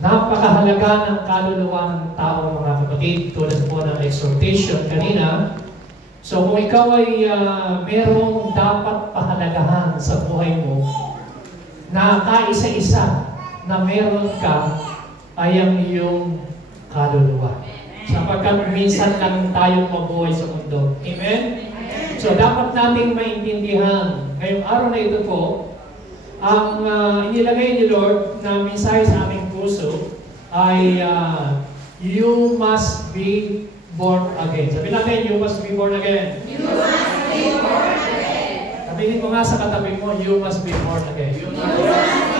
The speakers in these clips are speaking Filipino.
Napakahalaga ng kaluluwa ng tao, mga kapatid, tulad po ng exhortation kanina. So kung ikaw ay merong dapat pahalagahan sa buhay mo, na kaisa-isa na meron ka ay ang iyong kaluluwa. Sapagkat minsan lang tayong mabuhay sa mundo. Amen? So dapat natin maintindihan. Ngayong araw na ito po, ang inilagay ni Lord na mensahe sa aming puso ay you must be born again. Sabi natin, you must be born again. You must be born again. Sabihin mo nga sa katabi mo, you must be born again. You must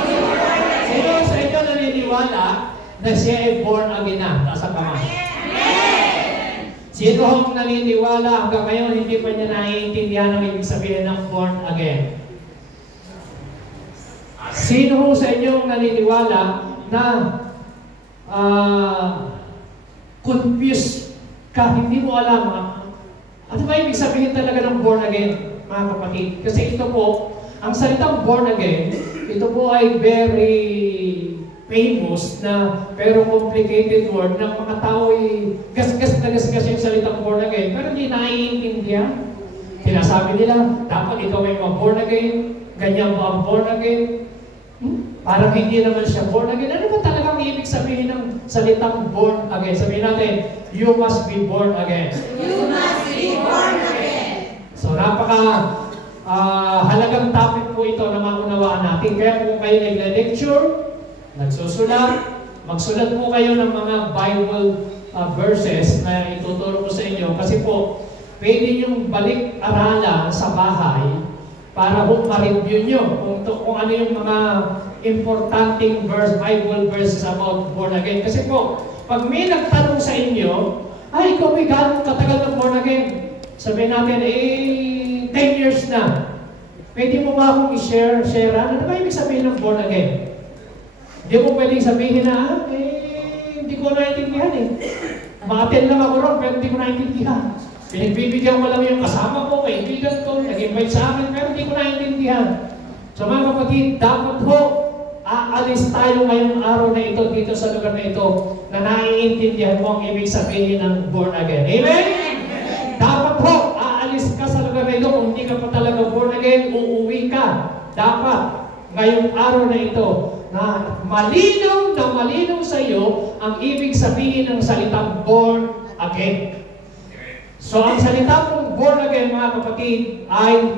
be born again. Sino sa inyo naniniwala na siya ay born again na? Taas ang kamay. Amen. Sino ang naniniwala hanggang ngayon hindi pa niya naiintindihan ang ibig sabihin ng born again? Sino sa inyo naniniwala na confused ka, hindi mo alam ano ba ibig sabihin talaga ng born again, mga kapatid? Kasi ito po, ang salitang born again, ito po ay very famous na pero complicated word na mga tao ay gasgas na gasgas yung salitang born again pero hindi naiintindihan. Sinasabi nila, dapat ikaw ay born again, ganyan ba ang born again? Parang hindi naman siya born again. Ano ba talagang ibig sabihin ng salitang born again? Sabihin natin, you must be born again. You must be born again. So halagang topic po ito na maunawaan natin. Kaya kung kayo nag-lecture, nagsusulat, magsulat po kayo ng mga Bible verses na ituturo ko sa inyo. Kasi po, pwede niyong balik-aralan sa bahay para ma-review nyo kung ano yung mga importanteng Bible verses about born again. Kasi po, pag may nagtanong sa inyo, ikaw may gano'ng katagal na born again? Sabihin natin, 10 years na. Pwede mo ba akong i-share? Ano ba ibig sabihin ng born again? Hindi mo pwedeng sabihin na, hindi ko naintindihan eh. Ma-attend lang ako ron, pero hindi ko naintindihan. Pinagbibigyan ko lang yung kasama ko, kaibigan ko, nag-invite sa akin, pero hindi ko naintindihan. So mga kapatid, dapat po, aalis tayo ngayong araw na ito, dito sa lugar na ito, na naiintindihan mo ang ibig sabihin ng born again. Amen? Dapat po, aalis ka sa lugar na ito, kung hindi ka pa talaga born again, uuwi ka. Dapat, ngayong araw na ito, na malinaw sa iyo ang ibig sabihin ng salitang born again. So, ang salita pong born again, mga kapatid, ay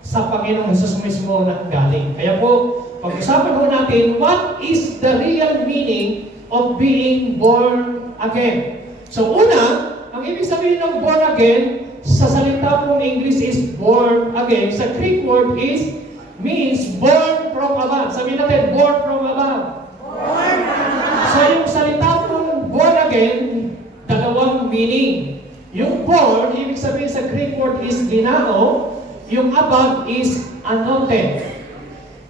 sa Panginoong Hesus mismo na galing. Kaya po, pag-usapan po natin, what is the real meaning of being born again? So, una, ang ibig sabihin ng born again, sa salita pong English is born again. Sa Greek word means born from above. Sabihin natin, born from above. Born from above. So, yung salita pong born again, dalawang meaning. Yung born, ibig sabihin sa Greek word is dinao, yung above is anointed.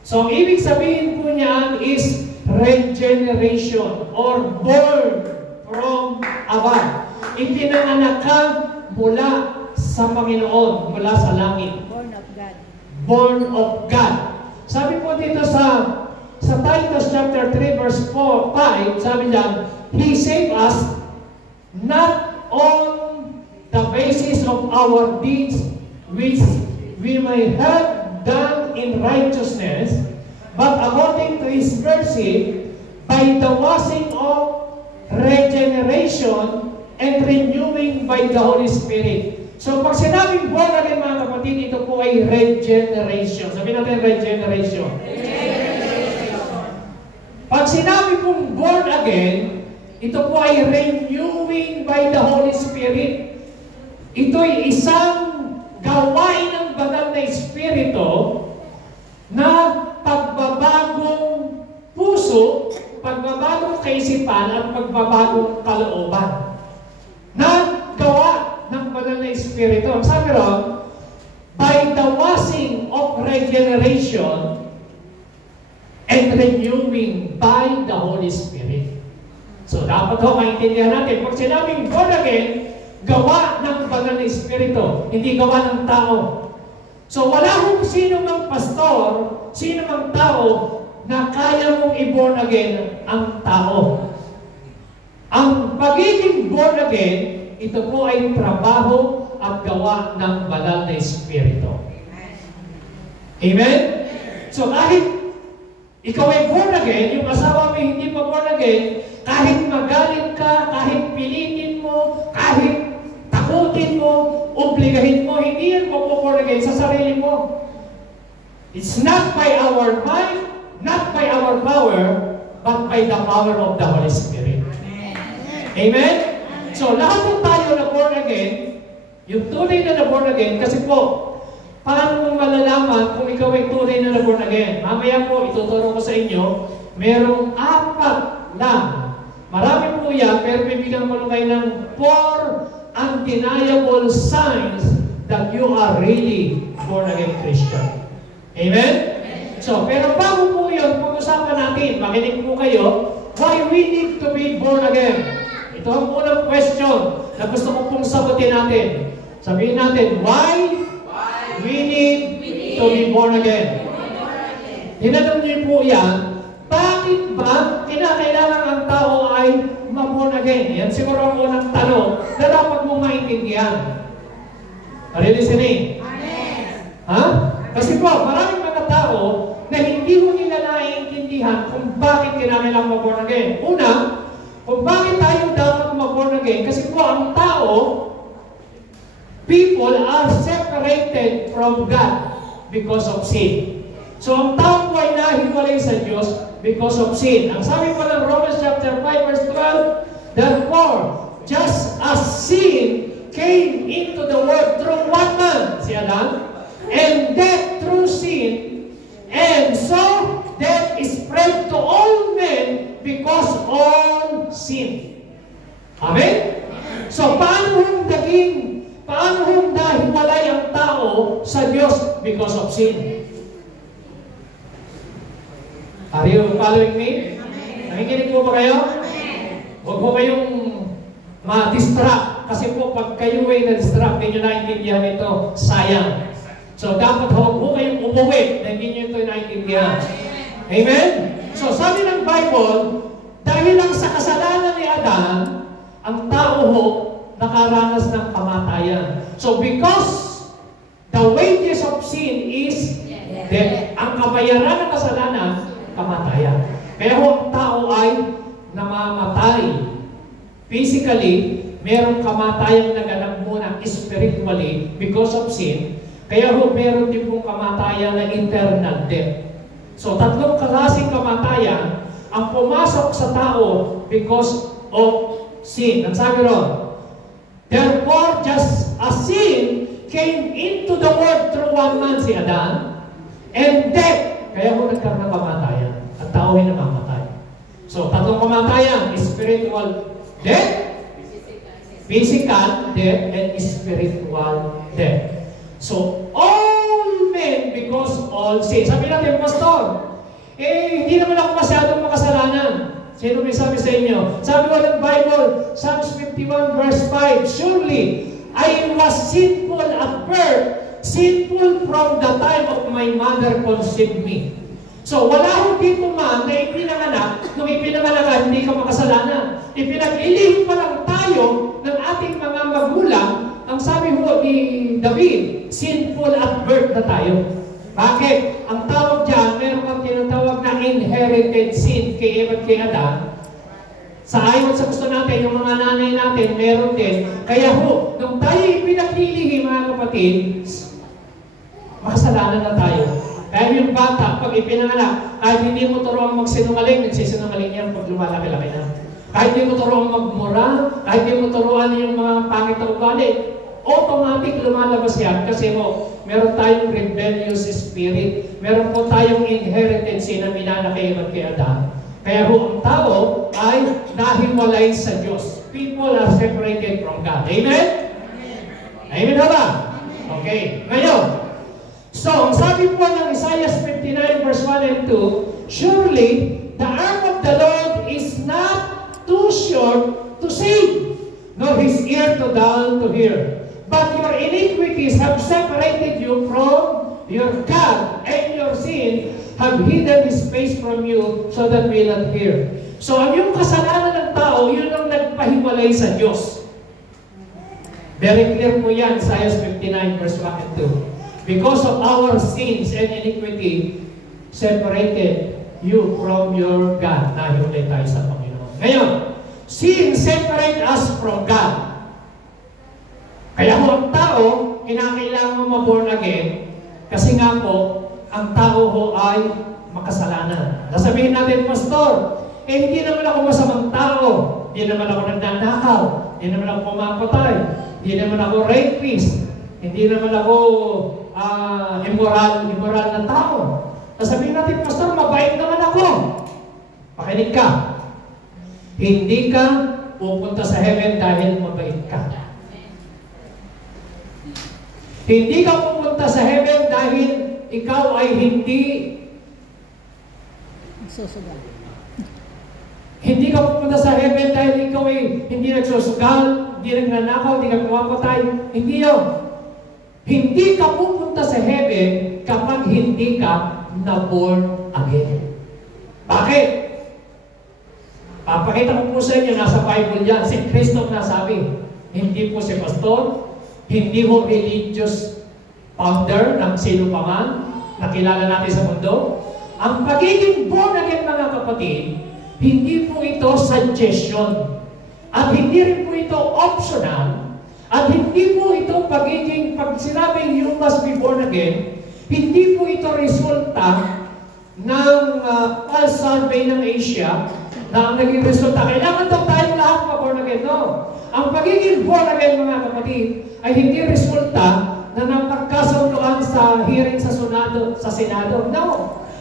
So, ang ibig sabihin po niyan is regeneration or born from above. Ipinanganak ka mula sa Panginoon, mula sa langit. Born of God. Born of God. Sabi po dito sa Titus chapter 3 verse 5, sabi diyan, He saved us not on the basis of our deeds which we may have done in righteousness, but according to His mercy, by the washing of regeneration and renewing by the Holy Spirit. So pag sinabing born again, mga kapatid, ito po ay regeneration. Sabihin natin regeneration. Pag sinabi pong born again, ito po ay renewing by the Holy Spirit. Ito'y isang gawain ng banal na Espiritu na pagbabagong puso, pagbabagong kaisipan at pagbabagong kalooban na gawa ng banal na Espiritu. Ang sabi ron, by the washing of regeneration and renewing by the Holy Spirit. So dapat ho maintindihan natin, pag sinabing born again, gawa ng banal na Espiritu, hindi gawa ng tao. So wala hong sino mang pastor, sino mang tao na kaya mong i-born again ang tao. Ang pagiging born again, ito po ay trabaho at gawa ng banal na Espiritu. Amen? So kahit ikaw ay born again, yung asawa mo hindi pa born again, kahit magalit ka, kahit pilitin mo, kahit takutin mo, obligahin mo, hindi yan born again sa sarili mo. It's not by our mind, not by our power, but by the power of the Holy Spirit. Amen? So, lahat ng tayo na born again, yung tunay na born again, kasi po, paano mong malalaman kung ikaw ay tunay na born again? Mamaya po, ituturo ko sa inyo, merong 4 lang. Marami po yan, pero bibigyan ko kayo ng 4 undeniable signs that you are really born again Christian. Amen? So, pero bago po yun, pag-usapan natin, makinig po kayo, why we need to be born again. Ito ang unang question na gusto ko pong sagutin natin. Sabihin natin, why we need to be born again. Tinanong niyo po yan, bakit ba kinakailangan ang tao ay ma-born again? Yan siguro ang unang tanong na dapat mong maintindihan. Are you listening? Ha? Kasi po, maraming mga tao na hindi mo nila naiintindihan kung bakit kinakailangan ma-born again. Una, kung bakit tayo dapat ma-born again, kasi po ang tao, people are separated from God because of sin. So ang tao po ay nahiwalay sa Diyos because of sin. Ang sabi po ng Romans chapter 5 verse 12, therefore, just as sin came into the world through one man, si Adam, and death through sin, and so death is spread to all men because all sin. Amen? So paano nahiwalay ang tao sa Diyos because of sin? Are you following me? Nakikinig po ba kayo? Huwag po kayong ma-distract. Kasi po pag kayo ay na-distract, hindi nyo naintindihan ito, sayang. So dapat huwag po kayong umuwi na hindi nyo ito naintindihan. Amen? So sabi ng Bible, dahil lang sa kasalanan ni Adan, ang tao ho nakaranas ng kamatayan. So because the wages of sin is death. Ang kabayaran ng kasalanan, kamatayan. Kaya ho ang tao ay namamatay. Physically, merong kamatayang naganap muna spiritually because of sin. Kaya ho meron din pong kamatayan na internal death. So tatlong klaseng kamatayan ang pumasok sa tao because of sin. Ang sabi ron, therefore, just as sin came into the world through one man, si Adan, and death, kaya ho nagkaroon ng kamatayan. Ang tao ay namamatay. So, tatlong kamatayan, spiritual death, physical death, and spiritual death. So, all men because all sin. Sabi natin, Pastor, hindi naman ako masyadong makasalanan. Sino may sabi sa inyo? Sabi ko ng Bible, Psalms 51 verse 5, surely I was sinful at birth, sinful from the time of my mother conceived me. So, wala ho dito man na ipinanganak, nung ipinanganak hindi ka makasalanan. Ipinag-ilihim pa lang tayo ng ating mga magulang, ang sabi ho ni David, sinful at birth na tayo. Bakit? Ang tawag dyan, meron kang tinatawag na inherited sin kay Eva at kay Adan. Sa ayon sa gusto natin, yung mga nanay natin, meron din. Kaya ho, nung tayo ipinaglilihi, mga kapatid, makasalanan na tayo. Kaya yung bata, pag ipinanganak, kahit hindi mo turuan magsinungaling, nagsisinungaling yan pag lumalaki-laki na. Kahit hindi mo turuan magmura, kahit hindi mo turuan yung mga pangit na ugali, automatic lumalabas yan kasi mo, meron tayong rebellious spirit, meron po tayong inherited sin na minana kay Eva at kay Adan. Kaya ho, ang tao ay nahiwalay sa Diyos. People are separated from God. Amen? Amen ba? Okay. Ngayon, so, ang sabi po ng Isaiah 59 verse 1 and 2, surely the arm of the Lord is not too short to save, nor his ear too dull to hear. But your iniquities have separated you from your God, and your sin have hidden His face from you so that we will not hear. So, ang yung kasalanan ng tao, yun ang nagpahiwalay sa Diyos. Very clear po yan, Isaiah 59 verse 1 and 2. Because of our sins and iniquity, separated you from your God. Nahiwalay tayo sa Panginoon. Ngayon, sin separate us from God. Kaya po ang tao, kinakailangan mo ma-born again, kasi nga po, ang tao ho ay makasalanan. Nasabihin natin, Pastor, hindi naman ako masamang tao, hindi naman ako nagnanakaw, hindi naman ako pumapatay, hindi naman ako rapist, hindi naman ako immoral na tao. Nasabihin natin, Pastor, mabait naman ako. Pakinig ka. Hindi ka pupunta sa heaven dahil mabait ka. Hindi ka pupunta sa heaven dahil ikaw ay hindi nagsusugal. Hindi ka pupunta sa heaven dahil ikaw ay hindi nagsusugal, hindi nagnanakaw, hindi ka pumapatay. Hindi yun. Hindi ka pupunta sa heaven kapag hindi ka na-born again. Bakit? Papakita ko po sa inyo, nasa Bible yan. Si Kristo nasabi. Hindi po si pastor, hindi po religious founder ng sino pa man na kilala natin sa mundo. Ang pagiging born again, mga kapatid, hindi po ito suggestion. At hindi rin po ito optional. At hindi po ito pagiging, pag sinabing you must be born again, hindi po ito resulta ng pulse survey ng Asia na ang naging resulta. Kailangan daw tayong lahat ma-born again. No. Ang pagiging born again, mga kapatid, ay hindi resulta na napagkasunduan sa hearing sa Senado. No.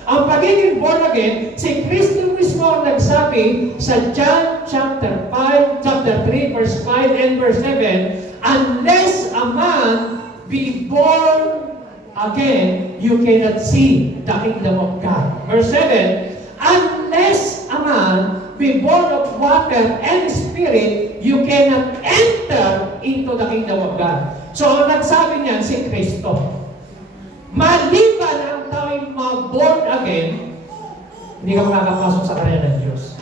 Ang pagiging born again, si Kristo mismo ang nagsabi sa John chapter 3, verse 5 and verse 7, unless a man be born again, you cannot see the kingdom of God. Verse 7, unless a man be born of water and spirit, you cannot enter into the kingdom of God. So, ang nagsabi niyan, si Kristo. Maliban ang tao'y ma-born again, hindi ka makakapasok sa karya ng Diyos.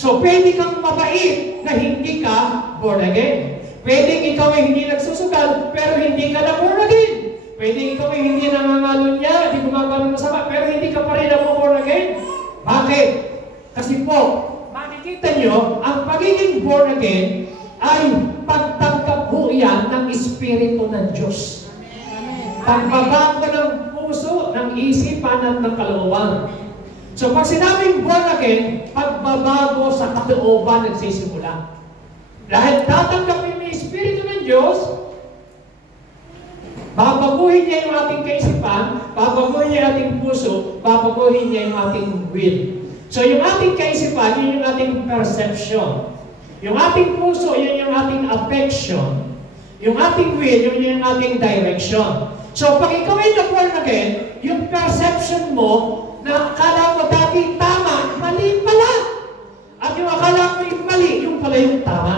So, pwede kang mabait na hindi ka born again. Pwede ikaw ay hindi nagsusugal, pero hindi ka na born again. Pwede ikaw ay hindi nangangalunya, hindi gumagawa ng masama, pero hindi ka pa rin na born again. Bakit? Kasi po, makikita nyo, ang pagiging born again ay pagtanggap po yan ng Espiritu ng Diyos. Pagbabago ng puso, ng isipan at ng kalooban. So pag sinabing born again, pagbabago sa kalooban nagsisimula. Dahil tatanggapin ng Espiritu ng Diyos, babaguhin niya yung ating kaisipan, babaguhin niya yung ating puso, babaguhin niya yung ating will. So yung ating kaisipan, yun yung ating perception. Yung ating puso, yun yung ating affection. Yung ating will, yun yung ating direction. So pag ikaw ay na-born again, yung perception mo na akala mo dati tama, mali pala. At yung akala mo yung mali, yung pala yung tama.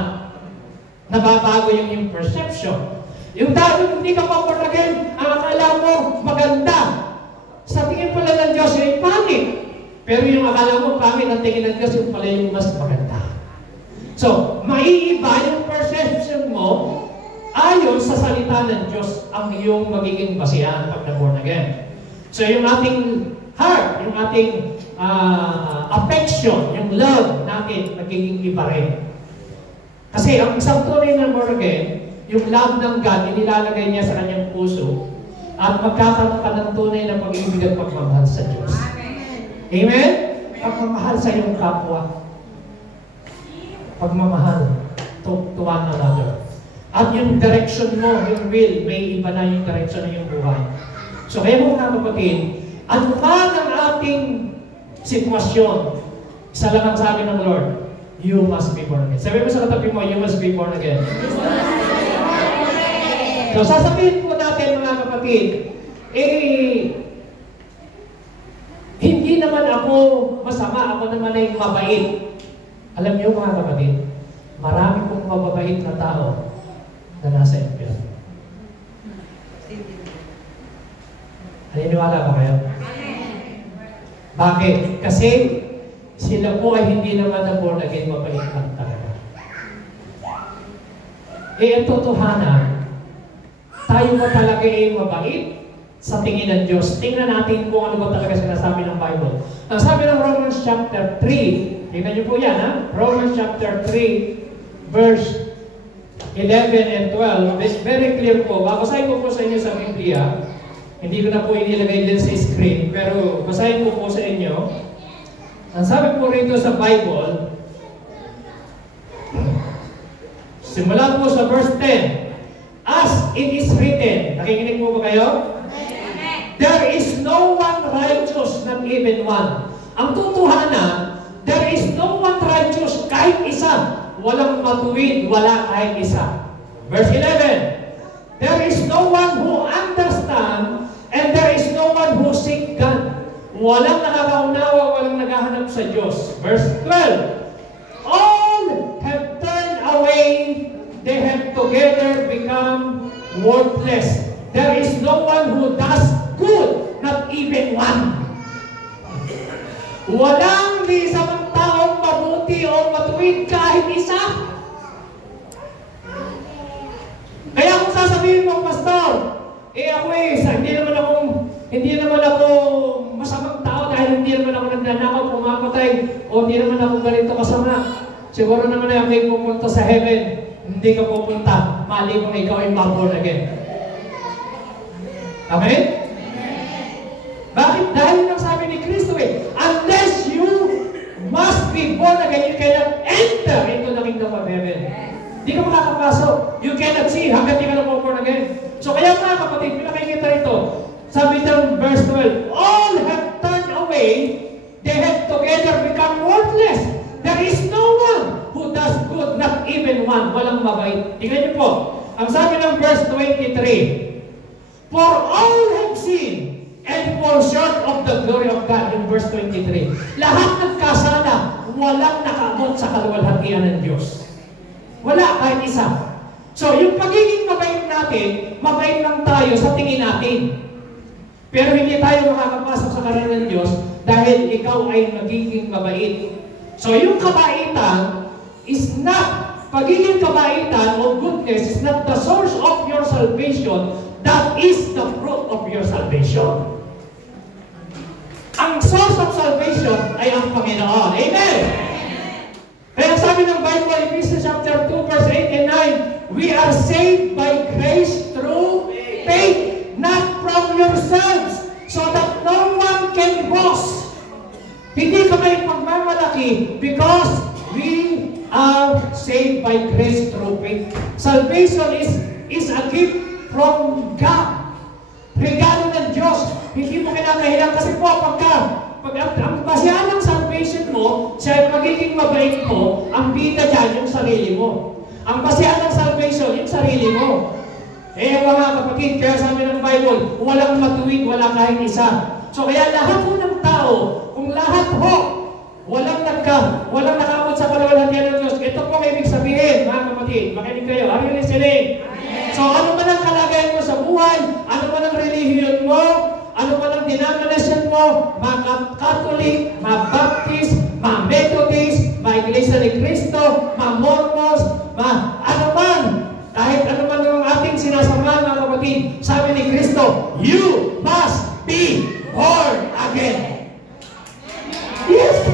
Nababago yung perception. Yung dati hindi ka pa born again, ang akala mo maganda. Sa tingin pala ng Diyos, yung pangit. Pero yung akala mo pangit, ang tingin ng Diyos, yung pala yung mas maganda. So, maiiba yung perception mo ayon sa salita ng Diyos ang iyong magiging basihan pag na-born again. So, yung ating heart, yung ating affection, yung love natin, magiging iba rin. Kasi ang isang tunay na born again, yung love ng God, inilalagay niya sa kanyang puso at magkakaroon ka ng tunay na pag-ibig at pagmamahal sa Diyos. Amen? Pagmamahal sa iyong kapwa. Pagmamahal to one another. At yung direction mo, yung will, may iba na yung direction ng iyong buhay. So kaya mga kapatid, ano man ang ating sitwasyon, isa lang ang sabi ng Lord, you must be born again. Sabi mo sa katabi mo, you must be born again. So sasabihin po natin mga kapatid, hindi naman ako masama, ako naman ay mabait. Alam niyo mga kapatid, marami pong mababait na tao na nasa impyerno. Naniniwala ba kayo? Bakit? Kasi sila po ay hindi naman na born again, mabait lang talaga. Ang totohanan, tayo ba talaga ay mabait sa tingin ng Diyos? Tingnan natin kung ano ba talaga sinasabi ng Bible. Ang sabi ng Romans chapter 3, tingnan niyo po yan, ha? Romans chapter 3, verse 11 and 12. It's very clear po. Babasahin ko po sa inyo sa Biblia. Hindi ko na po inilagay din sa screen, pero basahin ko po sa inyo. Ang sabi po rito sa Bible, simula po sa verse 10, as it is written, nakikinig po ba kayo? There is no one righteous, not even one. Ang totohanan, there is no one righteous, kahit isa. Walang matuwid, wala kahit isa. Verse 11, there is no one who understand, and there is no one who seek God. Walang nakakaunawa, walang naghahanap sa Diyos. Verse 12, all have turned away, they have together become worthless. There is no one who does good, not even one. Walang di isang taong mabuti o matuwid kahit isa. Kaya kung sasabihin mo, Pastor, ako hindi naman ako masamang tao dahil hindi naman ako nagnanakaw, pumamatay, o hindi naman ako ganito kasama. Siguro naman ay ako'y pupunta sa heaven. Hindi ka pupunta. Mali kung ikaw ay born again. Amen? Bakit? Dahil nang sabi ni Kristo unless you must be born again, you cannot enter into the kingdom of heaven. Hindi ka makakapasok. You cannot see hanggang di ka na born again. So kaya mga kapatid, pinakikita rito, sabi ng verse 12, all have turned away, they have together become worthless. There is no one who does good, not even one. Walang mabait. Tingnan niyo po. Ang sabi ng verse 23, for all have sinned and fall short of the glory of God, in verse 23. Lahat nagkasala, walang nakaabot sa kaluwalhatian ng Diyos. Wala kahit isa. So, yung pagiging mabait natin, mabait lang tayo sa tingin natin. Pero hindi tayo makakapasok sa kanan ng Diyos dahil ikaw ay magiging mabait. So, yung kabaitan is not, pagiging kabaitan o goodness is not the source of your salvation. That is the fruit of your salvation. Ang source of salvation ay ang Panginoon. Amen! Kaya sabi ng Bible, Ephesians chapter 2, verse 8 and 9, we are saved by grace through faith, not from yourselves, so that no one can boast. Hindi ka may pagmamalaki because we are saved by grace through faith. Salvation is a gift from God. Regalo ng Diyos. Hindi mo kinakahilang kasi po pag ang basihan ng salvation mo, sa magiging mabait mo, ang bida dyan yung sarili mo. Ang basihan ng salvation, yung sarili mo. Mga kapatid, kaya sabi ng Bible, walang matuwid, wala kahit isa. So kaya lahat po ng tao, kung lahat po, walang nakaabot sa kaluwalhatian ng Diyos, ito po ang ibig sabihin, mga kapatid, makinig kayo, are you listening? So ano man ang kalagayan mo sa buhay, ano man ang relihiyon mo, ano man ang denomination mo, mga Catholic, mga Baptist, mga Methodist, mga Iglesia ni Cristo, mga Mormons, mga ano man, kahit ano man ang ating sinasama, mga kapatid, sabi ni Cristo, you must be born again. Yes!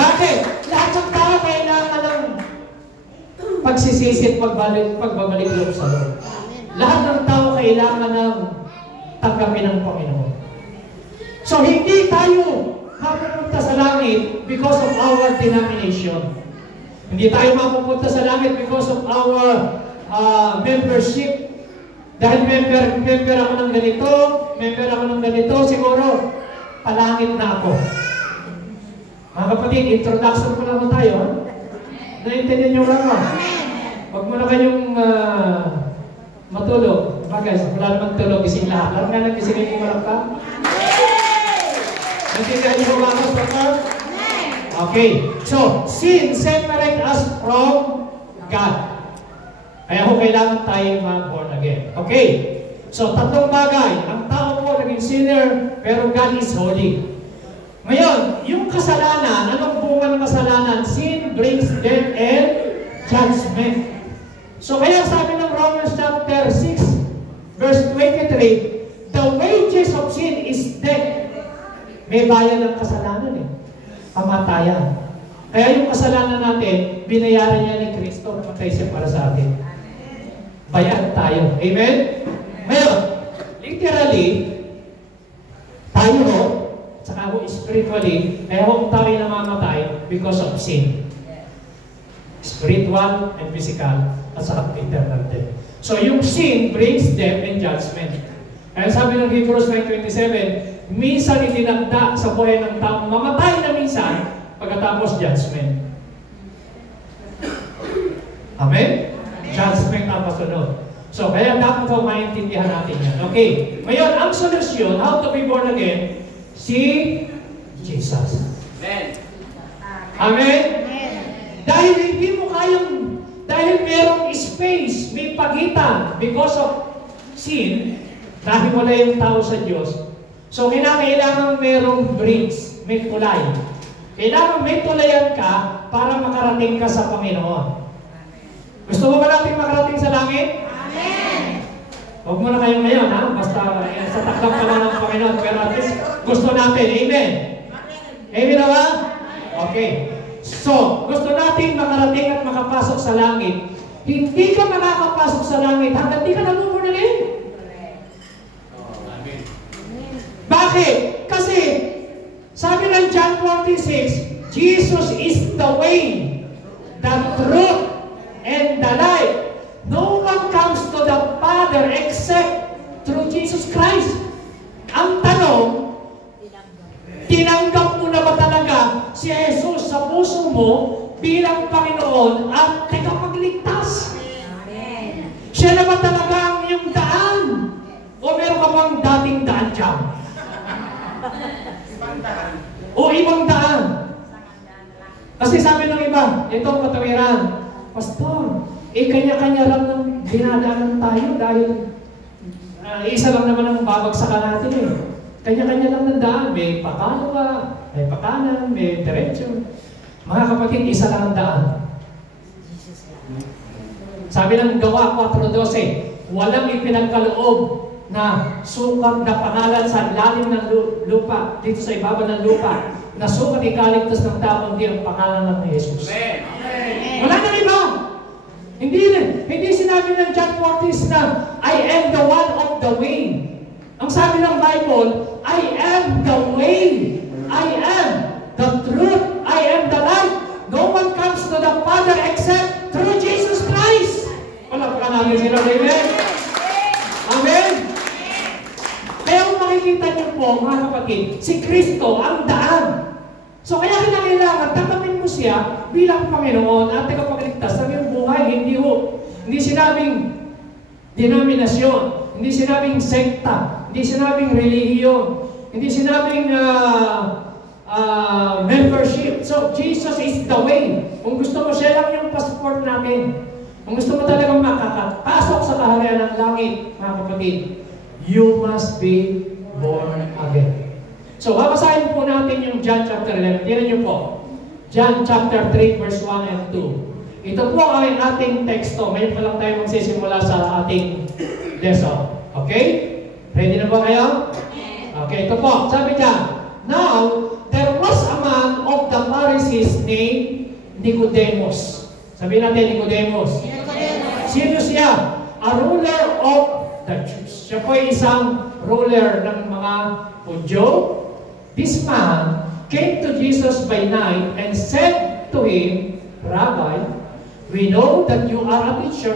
Bakit? Lahat ng tao kailangan ng pagsisisi at pagbabalik loob sa Lord. Lahat ng tao kailangan ng tanggapin ng Panginoon. So, hindi tayo mapupunta sa langit because of our denomination. Hindi tayo mapupunta sa langit because of our membership. Dahil member ako ng ganito, siguro, palangit na ako. Mga kapatid, introduction pa naman tayo. Naintindihan niyo lang mo? Huwag mo na kayong matulog. Bagay, wala naman tulog, gising lahat. Alam nga lang gisingin mo malakta? Naintindihan niyo ba ako, Pastor? Okay. So, sin separate us from God. Kaya kung kailangan tayo mag-born again. Okay. So, tatlong bagay. Ang tao po naging sinner, pero God is holy. Ngayon, yung kasalanan, anong bunga ng kasalanan? Sin brings death and judgment. So kaya sabi ng Romans chapter 6, verse 23, the wages of sin is death. May bayan ng kasalanan kamatayan. Kaya yung kasalanan natin, binayaran niya ni Kristo, namatay siya para sa atin. Bayad tayo. Amen? Ngayon, literally, tayo, saka ako spiritually, kaya kung tayo namamatay because of sin. Spiritual and physical, at saka eternal death. So yung sin brings death and judgment. Kaya sabi ng Hebrews 9:27, minsan itinagda sa buhay ng tao, mamatay na minsan, pagkatapos judgment. Amen? Judgment ang masunod. So, kaya dapat ko maintindihan natin yan. Okay. Ngayon, ang solusyon, how to be born again, si Jesus. Amen. Amen? Dahil hindi mo dahil merong space, may pagitan, because of sin, dahil wala yung tao sa Diyos. So, kailangan merong bridge, may tulay. Kailangan may tulayan ka para makarating ka sa Panginoon. Gusto mo ba natin makarating sa langit? Amen. Huwag mo na kayo ngayon, ha? Basta sa taklap ka lang ng Panginoon. Pero at least gusto natin. Amen? Amen na ba? Okay. So, gusto natin makarating at makapasok sa langit. Hindi ka makakapasok sa langit hanggang di ka namumulin. Bakit? Kasi, sabi ng John 46, Jesus is the way, the truth, and the life. No one comes to the Father except through Jesus Christ. Ang tanong, tinanggap mo na ba talaga si Jesus sa puso mo bilang Panginoon at tagapagligtas? Amen. Siya na ba talaga ang iyong daan? O meron ka bang dating daan dyan? O ibang daan? Kasi sabi ng iba, itong katawiran, Pastor, kanya-kanya lang ng dinadaanan tayo dahil isa lang naman ang babagsakan natin Kanya-kanya lang ng daan. May pakalawa, may pakanan, may diretsyo. Mga kapatid, isa lang ang daan. Sabi ng Gawa 4:12, walang ipinagkaloob na sukat na pangalan sa lalim ng lupa, dito sa ibaba ng lupa, na sukat ikaligtas ng tao, hindi ang pangalan ng Jesus. Amen. Wala na iba. Hindi sinabi ng John 14 na, I am the one of the way. Ang sabi ng Bible, I am the way. I am the truth. I am the life. No one comes to the Father except through Jesus Christ. Wala ka namin sila, amen? Amen? Kaya kung makikita niyo po, mga kapatid, si Kristo ang daan. So kaya kailangan, tanggapin mo siya bilang Panginoon at tagapagligtas ng iyong buhay. Hindi sinabing denominasyon, hindi sinabing sekta, hindi sinabing relihiyon, hindi sinabing membership. So Jesus is the way. Kung gusto mo, siya lang yung passport natin. Kung gusto mo talagang makakapasok sa kaharian ng langit, mga kapatid, you must be born again. So, babasahin po natin yung John chapter 11. Tingnan niyo po. John chapter 3, verse 1 and 2. Ito po ay ating teksto. Ngayon pa lang tayo magsisimula sa ating lesson. Okay? Ready na ba kayo? Okay, ito po. Sabi niya, now, there was a man of the Pharisees named Nicodemus. Sabihin natin, Nicodemus. Sino siya? A ruler of the Jews. Siya po ay isang ruler ng mga Hudyo. This man came to Jesus by night and said to him, Rabbi, we know that you are a teacher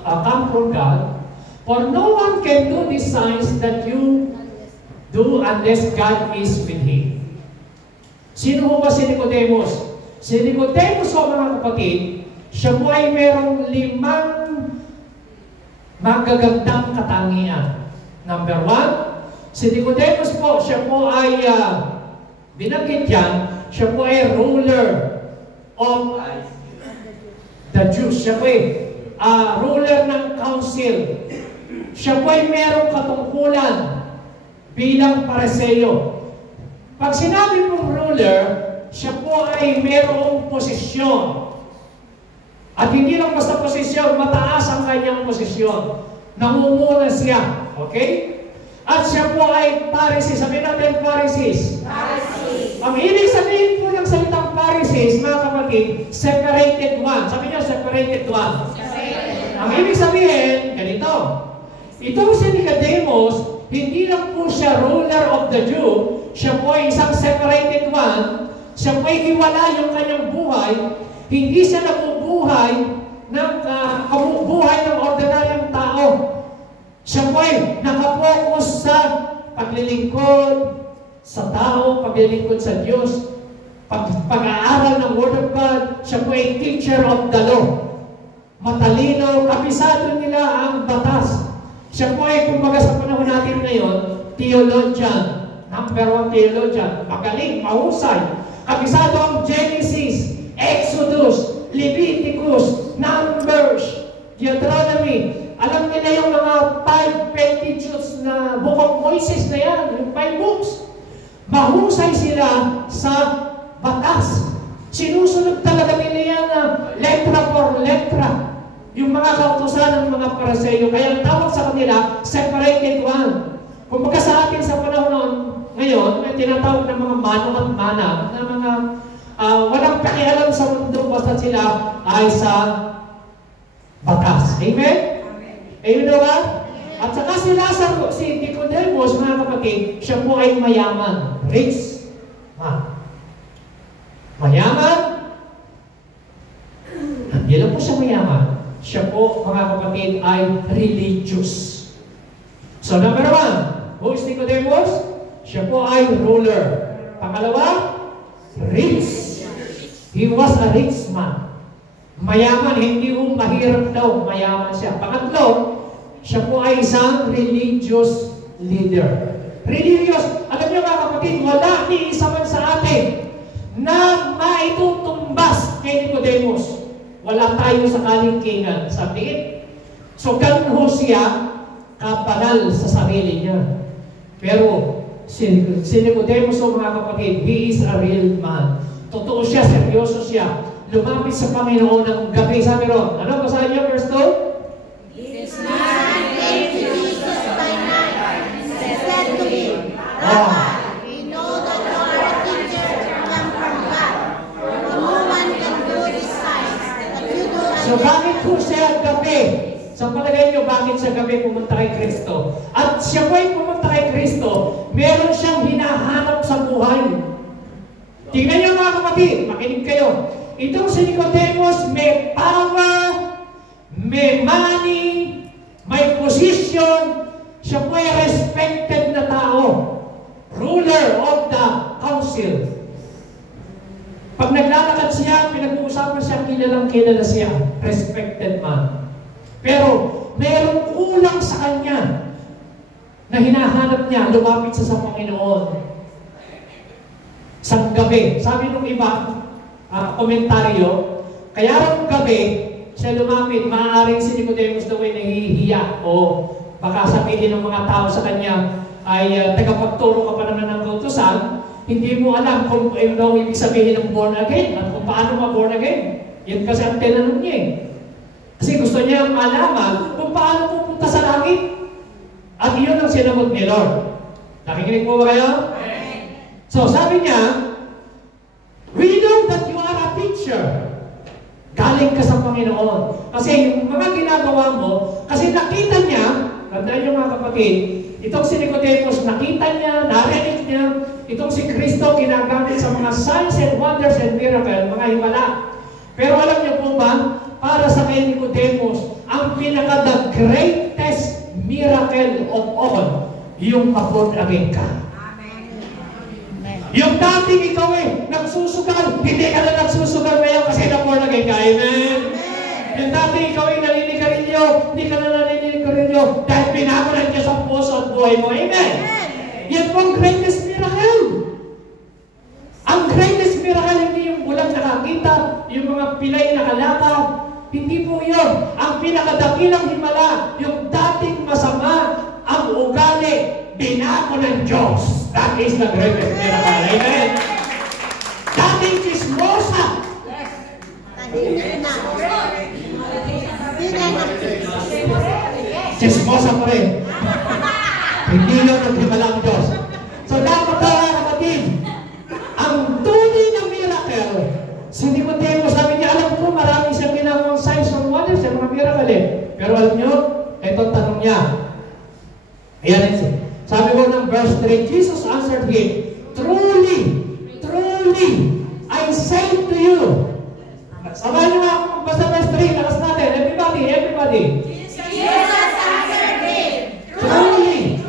come from God, for no one can do these signs that you do unless God is with him. Sino mo ba si Nicodemus? Si Nicodemus o mga kapatid, siya po ay merong 5 magagandang katangian. Number 1, si Nicodemus po, siya po ay binanggit yan, siya po ay ruler of the Jews. Siya po ay ruler ng council. Siya po ay merong katungkulan bilang Pariseo. Pag sinabi mong ruler, siya po ay mayroong posisyon. At hindi lang basta posisyon, mataas ang kanyang posisyon. Nangunguna siya. Okay? At siya po ay Pharisee. Sabihin natin Pharisees. Ang ibig sabihin po ng salitang Pharisees, mga kapatid, separated one. Sabi niyo, separated one. Ang ibig sabihin, ganito. Itong si Nicodemus, hindi lang po siya ruler of the Jew, siya po ay isang separated one, siya po ay hiwala yung kanyang buhay, hindi siya nabubuhay ng buhay ng ordinaryong tao. Siya po ay nakapokus sa paglilingkod sa tao, paglilingkod sa Diyos, pag-aaral ng Word of God. Siya po ay teacher of the law. Matalino, kabisado nila ang batas. Siya po ay, kumbaga sa panahon natin ngayon, theologian. Number 1 theologian. Magaling, mahusay. Kabisado ang Genesis, Exodus, Leviticus, Numbers, Deuteronomy. Alam nila yung mga 5 Pentateuch na Book of Moses na yan, yung 5 books. Mahusay sila sa batas. Sinusunod talaga nila yan na letra por letra. Yung mga kautusan ng mga Pariseo, kaya ang tawag sa kanila, separated one. Kumbaga sa atin sa panahon ngayon, may tinatawag ng mga manong at mana, na mga walang pakialam sa mundo, basta sila ay sa batas. Amen? Amen ba? At saka si Nicodemus, mga kapatid, siya po ay mayaman. Rich man. Mayaman. Hindi lang po siya mayaman. Siya po, mga kapatid, ay religious. So, number 1, who is Nicodemus? Siya po ay ruler. Pangalawa, rich. He was a rich man. Mayaman, hindi po mahirap daw. Mayaman siya. Pangatlo, siya po ay isang religious leader. Religious, alam niyo mga kapatid, wala ni isa man sa atin na maitutumbas kay Nicodemus. Wala tayo sa kalingkingan. Sabihin. So, ganun ho siya kapanal sa sarili niya. Pero, si Nicodemus o mga kapatid, he is a real man. Totoo siya, seryoso siya. Lumapit sa Panginoon ng gabi. Sabi ron, ano basahin niyo, verse 2? This man came to Jesus by night and said to him, Rabbi, we know that you are a teacher come from God, for no one can do these signs that you do. So bakit po siya gabi? Sa palagay niyo, bakit siya gabi pumunta kay Kristo? At siya po ay pumunta kay Kristo, meron siyang hinahanap sa buhay. Tingnan niyo mga kapatid, makinig kayo. Itong si Nicodemus, may power, may money, may position, siya po ay respected na tao. Ruler of the council. Pag naglalakad siya, pinag-uusapan siya, kilala siya. Respected man. Pero, mayroong kulang sa kanya na hinahanap niya, lumapit sa Panginoon. Sa gabi, sabi nung iba, komentaryo, kaya rin gabi, siya lumapit, maaaring si Nicodemus daw ay nahihiya o baka sabihin ng mga tao sa kanya ay tagapagturo ka pa naman ng kautusan, hindi mo alam kung ano ibig sabihin ng born again at kung paano ma-born again. Yan kasi ang tinanong niya eh. Kasi gusto niya malaman kung paano pupunta sa langit. At iyon ang sinagot ni Lord. Nakikinig po ba kayo? So sabi niya, we know that you are a teacher. Galing ka sa Panginoon. Kasi yung mga ginagawa mo, kasi nakita niya, tandaan niyo mga kapatid, itong si Nicodemus, nakita niya, narinig niya, itong si Kristo ginagamit sa mga signs and wonders and miracles, mga himala. Pero alam niyo po ba, para sa kay Nicodemus, ang pinaka-the greatest miracle of all, yung born again ka. Yung dating ikaw nagsusugal, hindi ka na nagsusugal ngayon kasi na-born again ka. Amen? Yung dating ikaw naninigarilyo, hindi ka na naninigarilyo dahil pinagulan ka sa puso at buhay mo. Amen? Yan po ang greatest miracle. Ang greatest miracle, hindi yung bulan nakakita, yung mga pilay nakalakad. Hindi po yun. Ang pinakadakilang himala, yung dating masama, ang ugali, binago ng Diyos. That is the greatest miracle. Amen? Dating chismosa. Tahimik na. Hindi na Chismosa pa rin. Hindi lang nagsimala ang Diyos. So dapat mga kapatid, ang tunay na miracle, si Nicodemo, sabi niya, alam ko marami siyang ginawang signs and wonders, yung mga miracle eh. Pero alam niyo, ito tanong niya. Ayan, sabi ko ng verse 3, Jesus answered him, truly, truly, I say to you. Sabahan niyo ako, basta verse 3, lakas natin. Everybody, everybody. Jesus answered him, Truly,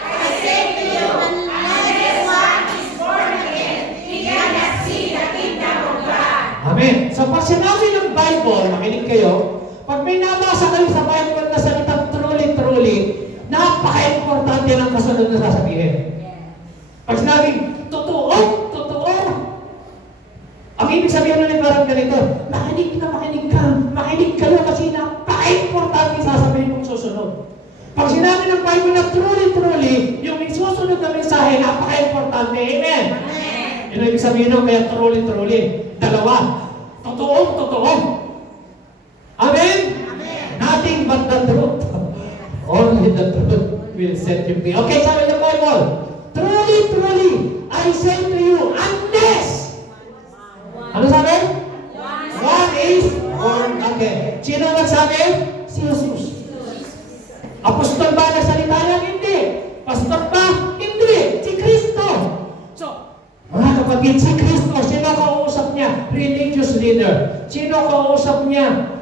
I say to you, unless one is born again, he cannot see the kingdom of God. Amen. So pag sinabi ng Bible, makinig kayo, pag may nabasa kayo sa Bible na salitang truly, truly, napaka-importante ng kasunod na sasabihin. Pag sinabing, totoo, totoo, ang ibig sabihin nun ay parang ganito, makinig kayo kasi napaka-importante sasabihin mong susunod. Pag sinabi ng Bible na truly, truly, yung susunod na mensahe, napaka-importante. Amen? Yun ang ibig sabihin nun, kaya truly, truly. Dalawa, totoo, totoo. Amen? Nothing but the truth. Only the truth will set you free. Okay, sabi ng Bible, truly, truly, I say to you, unless, ano sabi? One is born again. Sino nagsabi? Si Jesus. Apostol ba nagsalita niya? Hindi. Pastor ba? Hindi. Si Kristo. So, mga kapatid, si Kristo, sino kausap niya? Religious leader. Sino kausap niya?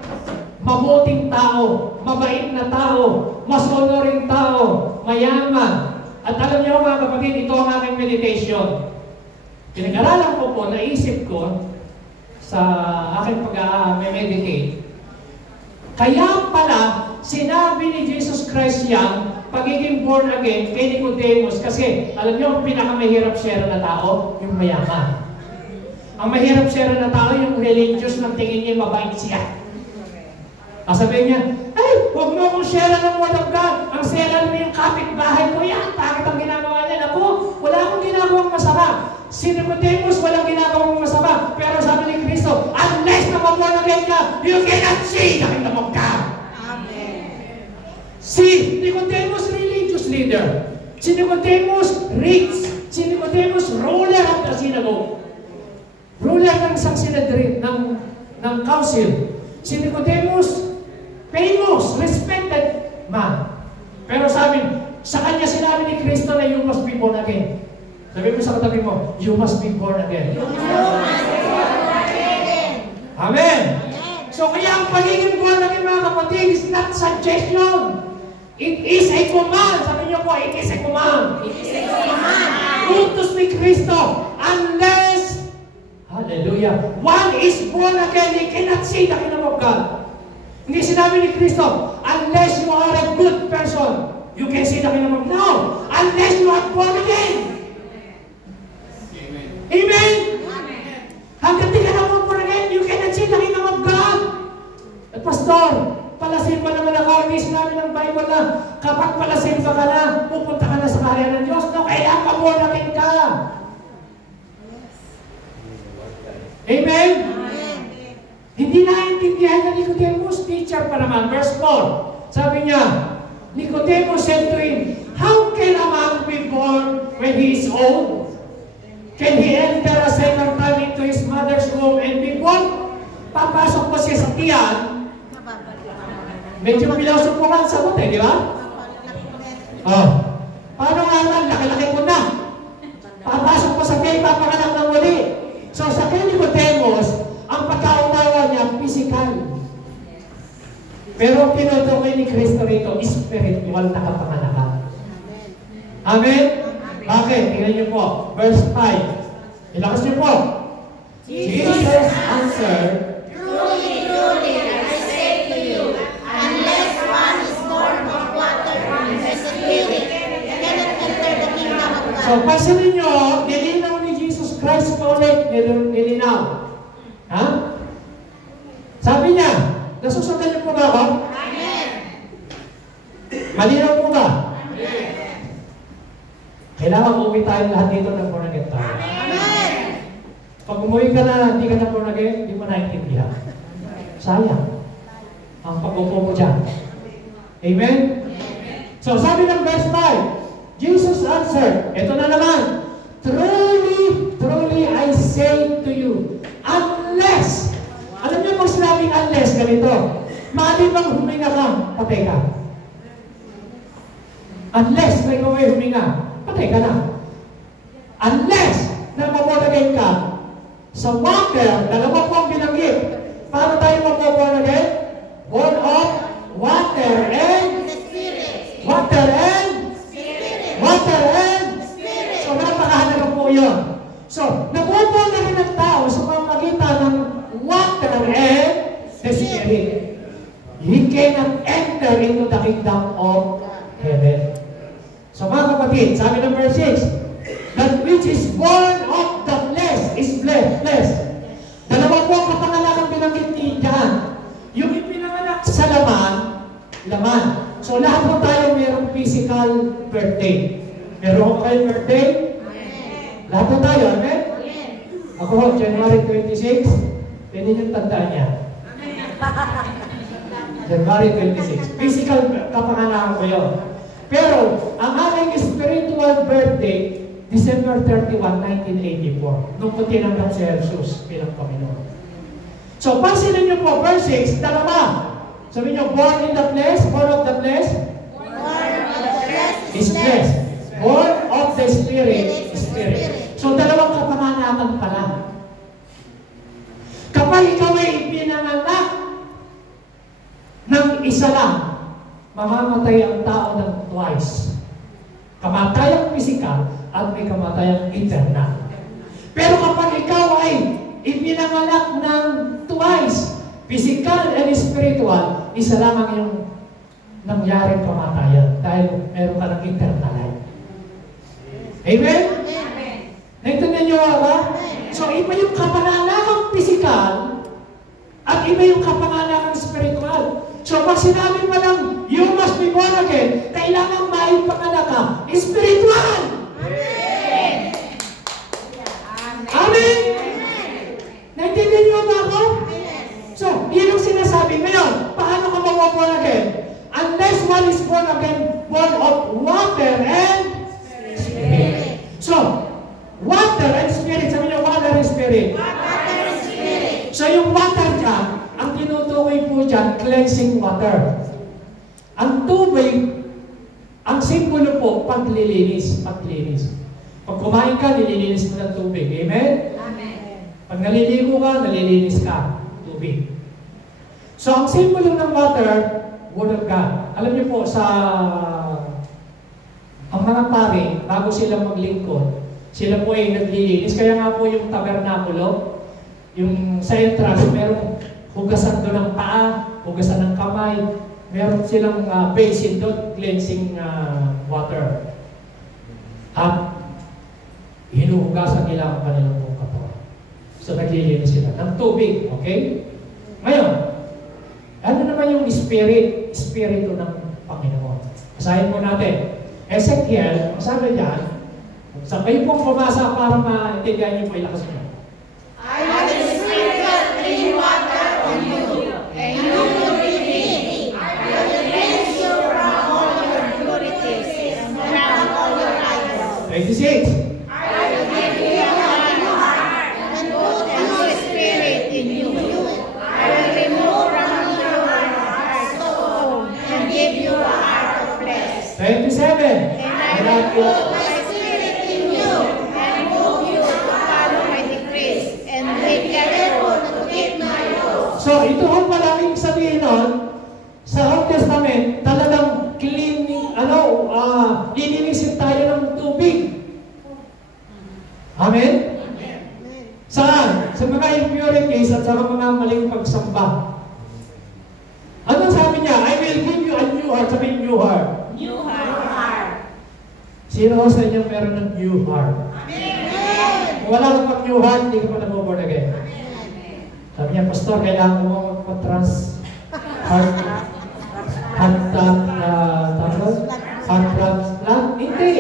Mabuting tao, mabait na tao, masunuring tao, mayaman. At alam niyo mga kapatid, ito ang aking meditation. Pinag-aralan ko po, naisip ko sa aking pag-meditate. Kaya pala, sinabi ni Jesus Christ yan, pagiging born again kay Nicodemus, kasi alam niyo, ang pinakamahirap share na tao, yung mayaman. Ang mahirap share na tao, yung religious ng tingin niya mabait siya. Sabihin niya, ay, huwag mo akong share ng word of God. Ang share mo yung kapitbahay ko yan. Bakit ang ginagawa niya? Ako, wala akong ginagawang masama. Si Nicodemus, walang ginagawang masama. Pero sabi ni Kristo, unless na maborn again ka, you cannot see the kingdom of God. Amen. Si Nicodemus, religious leader. Si Nicodemus, rich. Si Nicodemus, ruler of the synagogue. Ruler ng isang Sanhedrin, ng council. Si Nicodemus, famous, respected man. Pero sa kanya sinabi ni Kristo na you must be born again. Sabi mo sa katabi mo, you must be born again. You must be born again. Amen. So kaya ang pagiging born again mga kapatid is not suggestion. It is a command. Sabi niyo po, it is a command. It is a command. Utos ni Kristo, unless, hallelujah, one is born again, he cannot see the kingdom of God. Hindi sinabi ni Kristo, unless you are a good person, you can see the kingdom of God. No! Unless you are born again. Amen? Hanggang di ka na born again, you cannot see the kingdom of God. At pastor, palasin pa naman ako, hindi sinabi ng Bible na kapag palasin pa ka na, pupunta ka na sa kaharian ng Diyos. No, kailangan pa born again ka. Amen? Hindi naintindihan na Nicodemus, teacher pa naman. Verse 4, sabi niya, Nicodemus said to him, how can a man be born when he is old? Can he enter a second time into his mother's womb and be born? Papasok po siya sa tiyan. Medyo pilosopo po nga ang sagot di ba? Paano nga naman? Laki-laki ko na. Papasok po sa tiyan, papanganak na muli. So sa kay Nicodemus, ang pagkaunawa niya, physical. Pero tinutukoy ni Kristo rito, spiritual na kapanganakan. Amen? Bakit? Tingnan niyo po. Verse 5. Ilakas niyo po. Jesus answered, Truly, truly, I say to you, unless one is born of water and the Spirit, cannot enter the kingdom of God. so pansinin niyo, nilinaw ni Jesus Christ ulit, nilinaw. Ha? Sabi niya, nasusundan niyo po ba ako? Amen. Malinaw po ba? Amen. Kailangan umuwi tayo lahat dito ng born again tayo. Amen. Pag umuwi ka na, hindi ka na born again, hindi mo naintindihan. Sayang ang pag-upo mo dyan. Amen? So, sabi ng verse 5, Jesus answered, ito na naman, truly, truly I say to you, unless, alam niyo kung sinabing unless, ganito, maaari bang huminga ka, patay ka. Unless may gawin huminga, patay ka na. Unless na maborn-again ka, sa water, dalawa po ang binanggit. Paano tayo maborn again? Born of water and Spirit. water and Spirit. water and Spirit. so napakahalaga po yun. So, nabubuo na rin ng tao sa pamamagitan ng water and the Spirit. He cannot enter into the kingdom of heaven. So mga kapatid, sabi ng verse 6, that which is born of the flesh is blessed. Dalawa po ang kapanganakan binanggit diyan. Yung ipinanganak sa laman. So lahat po tayo mayroong physical birthday. Meron ko kayong birthday? Lahat po tayo, amen? Ako ho, January 26, pwede niyong tandaan niya. January 26. Physical kapanganakan ko yun. Pero, ang aking spiritual birthday, December 31, 1984. Nung po tinanggap si Jesus bilang Panginoon. So, pansinin niyo po, verse 6, dalawa. Sabi niyo, born in the flesh, born of the flesh, Born of the flesh is flesh. Born of the Spirit, is Spirit. So, dalawang kapanganakan pala. Kapag ikaw ay ipinanganak ng isa lang, mamamatay ang tao ng twice. Kamatayang pisikal at may kamatayang eternal. Pero kapag ikaw ay ipinanganak ng twice, physical and spiritual, isa lang ang yung nangyaring kamatayan dahil meron ka ng eternal life. Amen? Amen. Naintindihan niyo ba? So, iba yung kapanganakang pisikal at iba yung kapanganakang spiritual. So, pag sinabi mo lang, you must be born again, kailangan maipanganak ka, spiritual! Amen. Amen? Naintindihan niyo ba ako? So, yun ang sinasabi. Ngayon, paano ka mawaborn again? Unless one is born again, born of water and Spirit. So, water and Spirit, sabi niyo, water and Spirit. Water and Spirit. So, yung water dyan, ang tinutukoy po dyan, cleansing water. Ang tubig, ang simbolo po, paglilinis. Pag kumain ka, nililinis mo ng tubig. Amen? Amen. Pag naliligo ka, nalilinis ka. Tubig. So, ang simbolo ng water, Word of God. Alam niyo po, ang mga pari, bago sila maglingkod, sila po ay naglilinis. Kaya nga po yung tabernakulo, yung sa entrance, merong hugasan doon ng paa, hugasan ng kamay, meron silang basin doon, cleansing water. At hinuhugasan nila ang kanilang buong katawan. So naglilinis sila ng tubig, okay? Ngayon, ano naman yung espiritu ng Panginoon? Basahin po natin. Ezekiel, sabi niyan, sa kayo pong pumasa para maintindihan niyo po, ilakas niyo. I will sprinkle clean water on you, and you will be clean. I will cleanse you from all your impurities and from all your idols. 26. I will give you a new heart and put a new spirit in you. I will remove from you a heart of stone and give you a heart of flesh. 27. And I will put my spirit in you and move you to follow my decrees and be careful to keep my laws. So, ito ang palaging sabihin nun, sa Old Testament, talagang cleaning, lilinisin tayo ng tubig. Amen? Saan? Sa mga impurities at sa mga maling pagsamba. Ano sabi niya? I will give you a new heart. Sabi new heart. New heart. Sino sa inyo meron ng new heart? Amen. Kung wala kang mag-new heart, hindi ka pa nabuborn again. Sabi niya, Pastor, kailangan mo magpa-transplant. Hindi.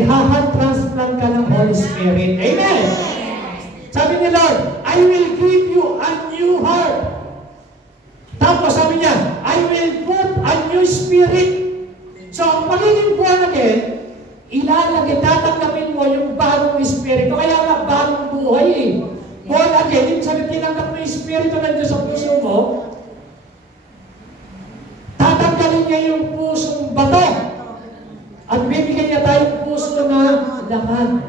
Ihahat transplant ka ng Holy Spirit. Amen! Sabi ni Lord, I will give you a new heart. Tapos sabi niya, I will put a new spirit. So, ang pagiging born again, ilalagay, tatanggapin mo yung bagong espiritu. Kaya nga, bagong buhay eh. Born again, yung sabi, tinanggap mo yung espiritu na Diyos sa puso mo, tatanggalin niya yung pusong bato. At bibigyan niya tayong puso na laman.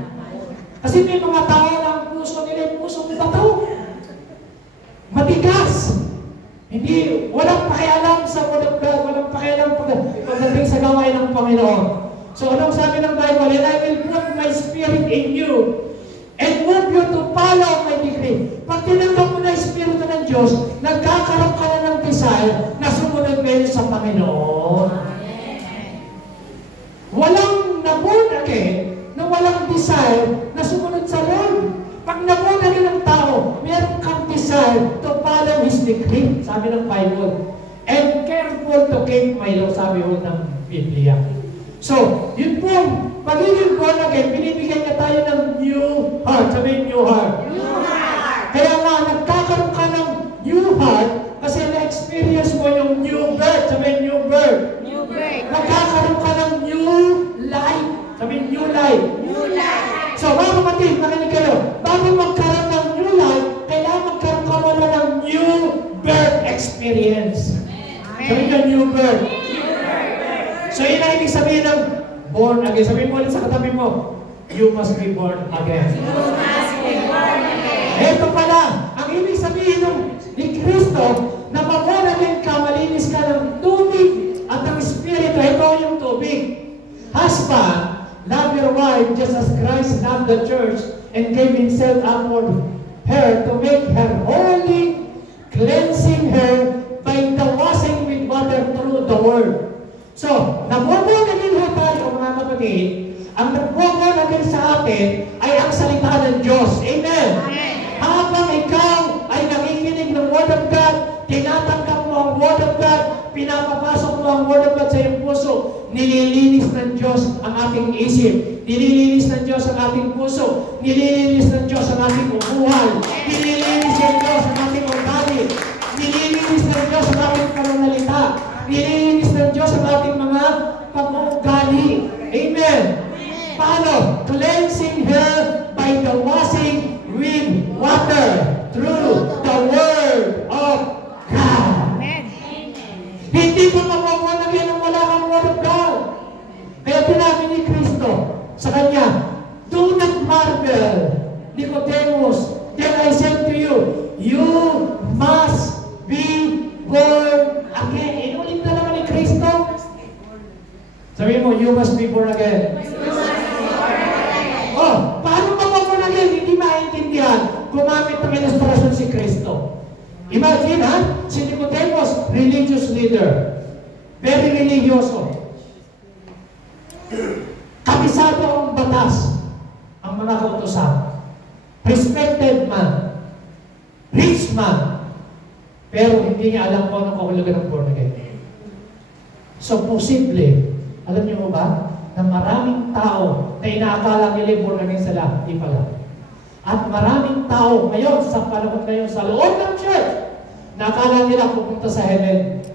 Kasi may mga tao na ang puso nila yung pusong bato. Matigas. Hindi, walang pakialam sa Word of God, walang pakialam pagdating sa gawain ng Panginoon. So, anong sabi ng Bible? And I will put my spirit in you and move you to follow my decree. Pag tinanggap mo na espiritu ng Diyos, nagkakaroon ka na ng desire na sumunod ngayon sa Panginoon. Walang na-born again na walang desire na sumunod sa Lord. Pag na-born again ng tao, meron kang desire to follow His decree, sabi ng Bible. And careful to keep my law, sabi ho ng Biblia. So, yun po, pagiging born again, binibigyan niya tayo ng new heart. Sabi new heart. New heart. Kaya nga, nagkakaroon ka ng new heart kasi na-experience mo yung new birth. Sabi new birth. New birth. Nagkakaroon ka ng new life. Sabi new life. New life. So, mga kapatid, makinig kayo. Bago magkaroon ng new life, kailangan magkaroon ka muna ng new birth experience. Sabi niyo, new birth. So, yun ang ibig sabihin ng born again. Sabihin mo ulit sa katabi mo, you must be born again. You must be born again. Ito pala, ang ibig sabihin ni Kristo, na ma-born again ka, malinis ka ng tubig at ang Espiritu, ito yung tubig. Husband, love your wife just as Christ loved the church and gave Himself up for her to make her holy, cleansing her by the washing with water through the Word. So, nag-born again ho tayo, mga kapatid. Ang nag-born again sa atin ay ang salita ng Diyos. Amen? Amen. Habang ikaw ay nakikinig ng Word of God, tinatanggap mo ang Word of God, pinapapasok mo ang Word of God sa iyong puso, nililinis ng Diyos ang ating isip, nililinis ng Diyos ang ating puso, nililinis ng Diyos ang ating upuhan, nililinis ng Diyos ang ating ugali, nililinis ng Diyos ang ating pananalita, nililinis ng Diyos ang ating mga pag-uugali. Amen. Paano? Cleansing her by the washing with water through the Word of God. Hindi ka mapapalagyan ng wala kang Word of God. Kaya tinabi ni Kristo sa Kanya, do not marvel, Nicodemus, then I said to you, you must be born again. Inulit na naman ni Kristo. Sabihin mo, you must be born again. Oh, paano mapapalagyan? Hindi maintindihan. Gumamit ng ilustrasyon si Kristo. Imagine, ha? Si Nicodemus, religious leader. Very religyoso. Kabisado ang batas. Ang mga kautusan. Respected man. Rich man. Pero hindi niya alam kung anong kahulugan ng born again. So, posible, alam niyo ba, na maraming tao na inaakala nila born again sila, hindi pala. At maraming tao ngayon, sa panahon ngayon, sa loob ng church, nakala nila pupunta sa heaven.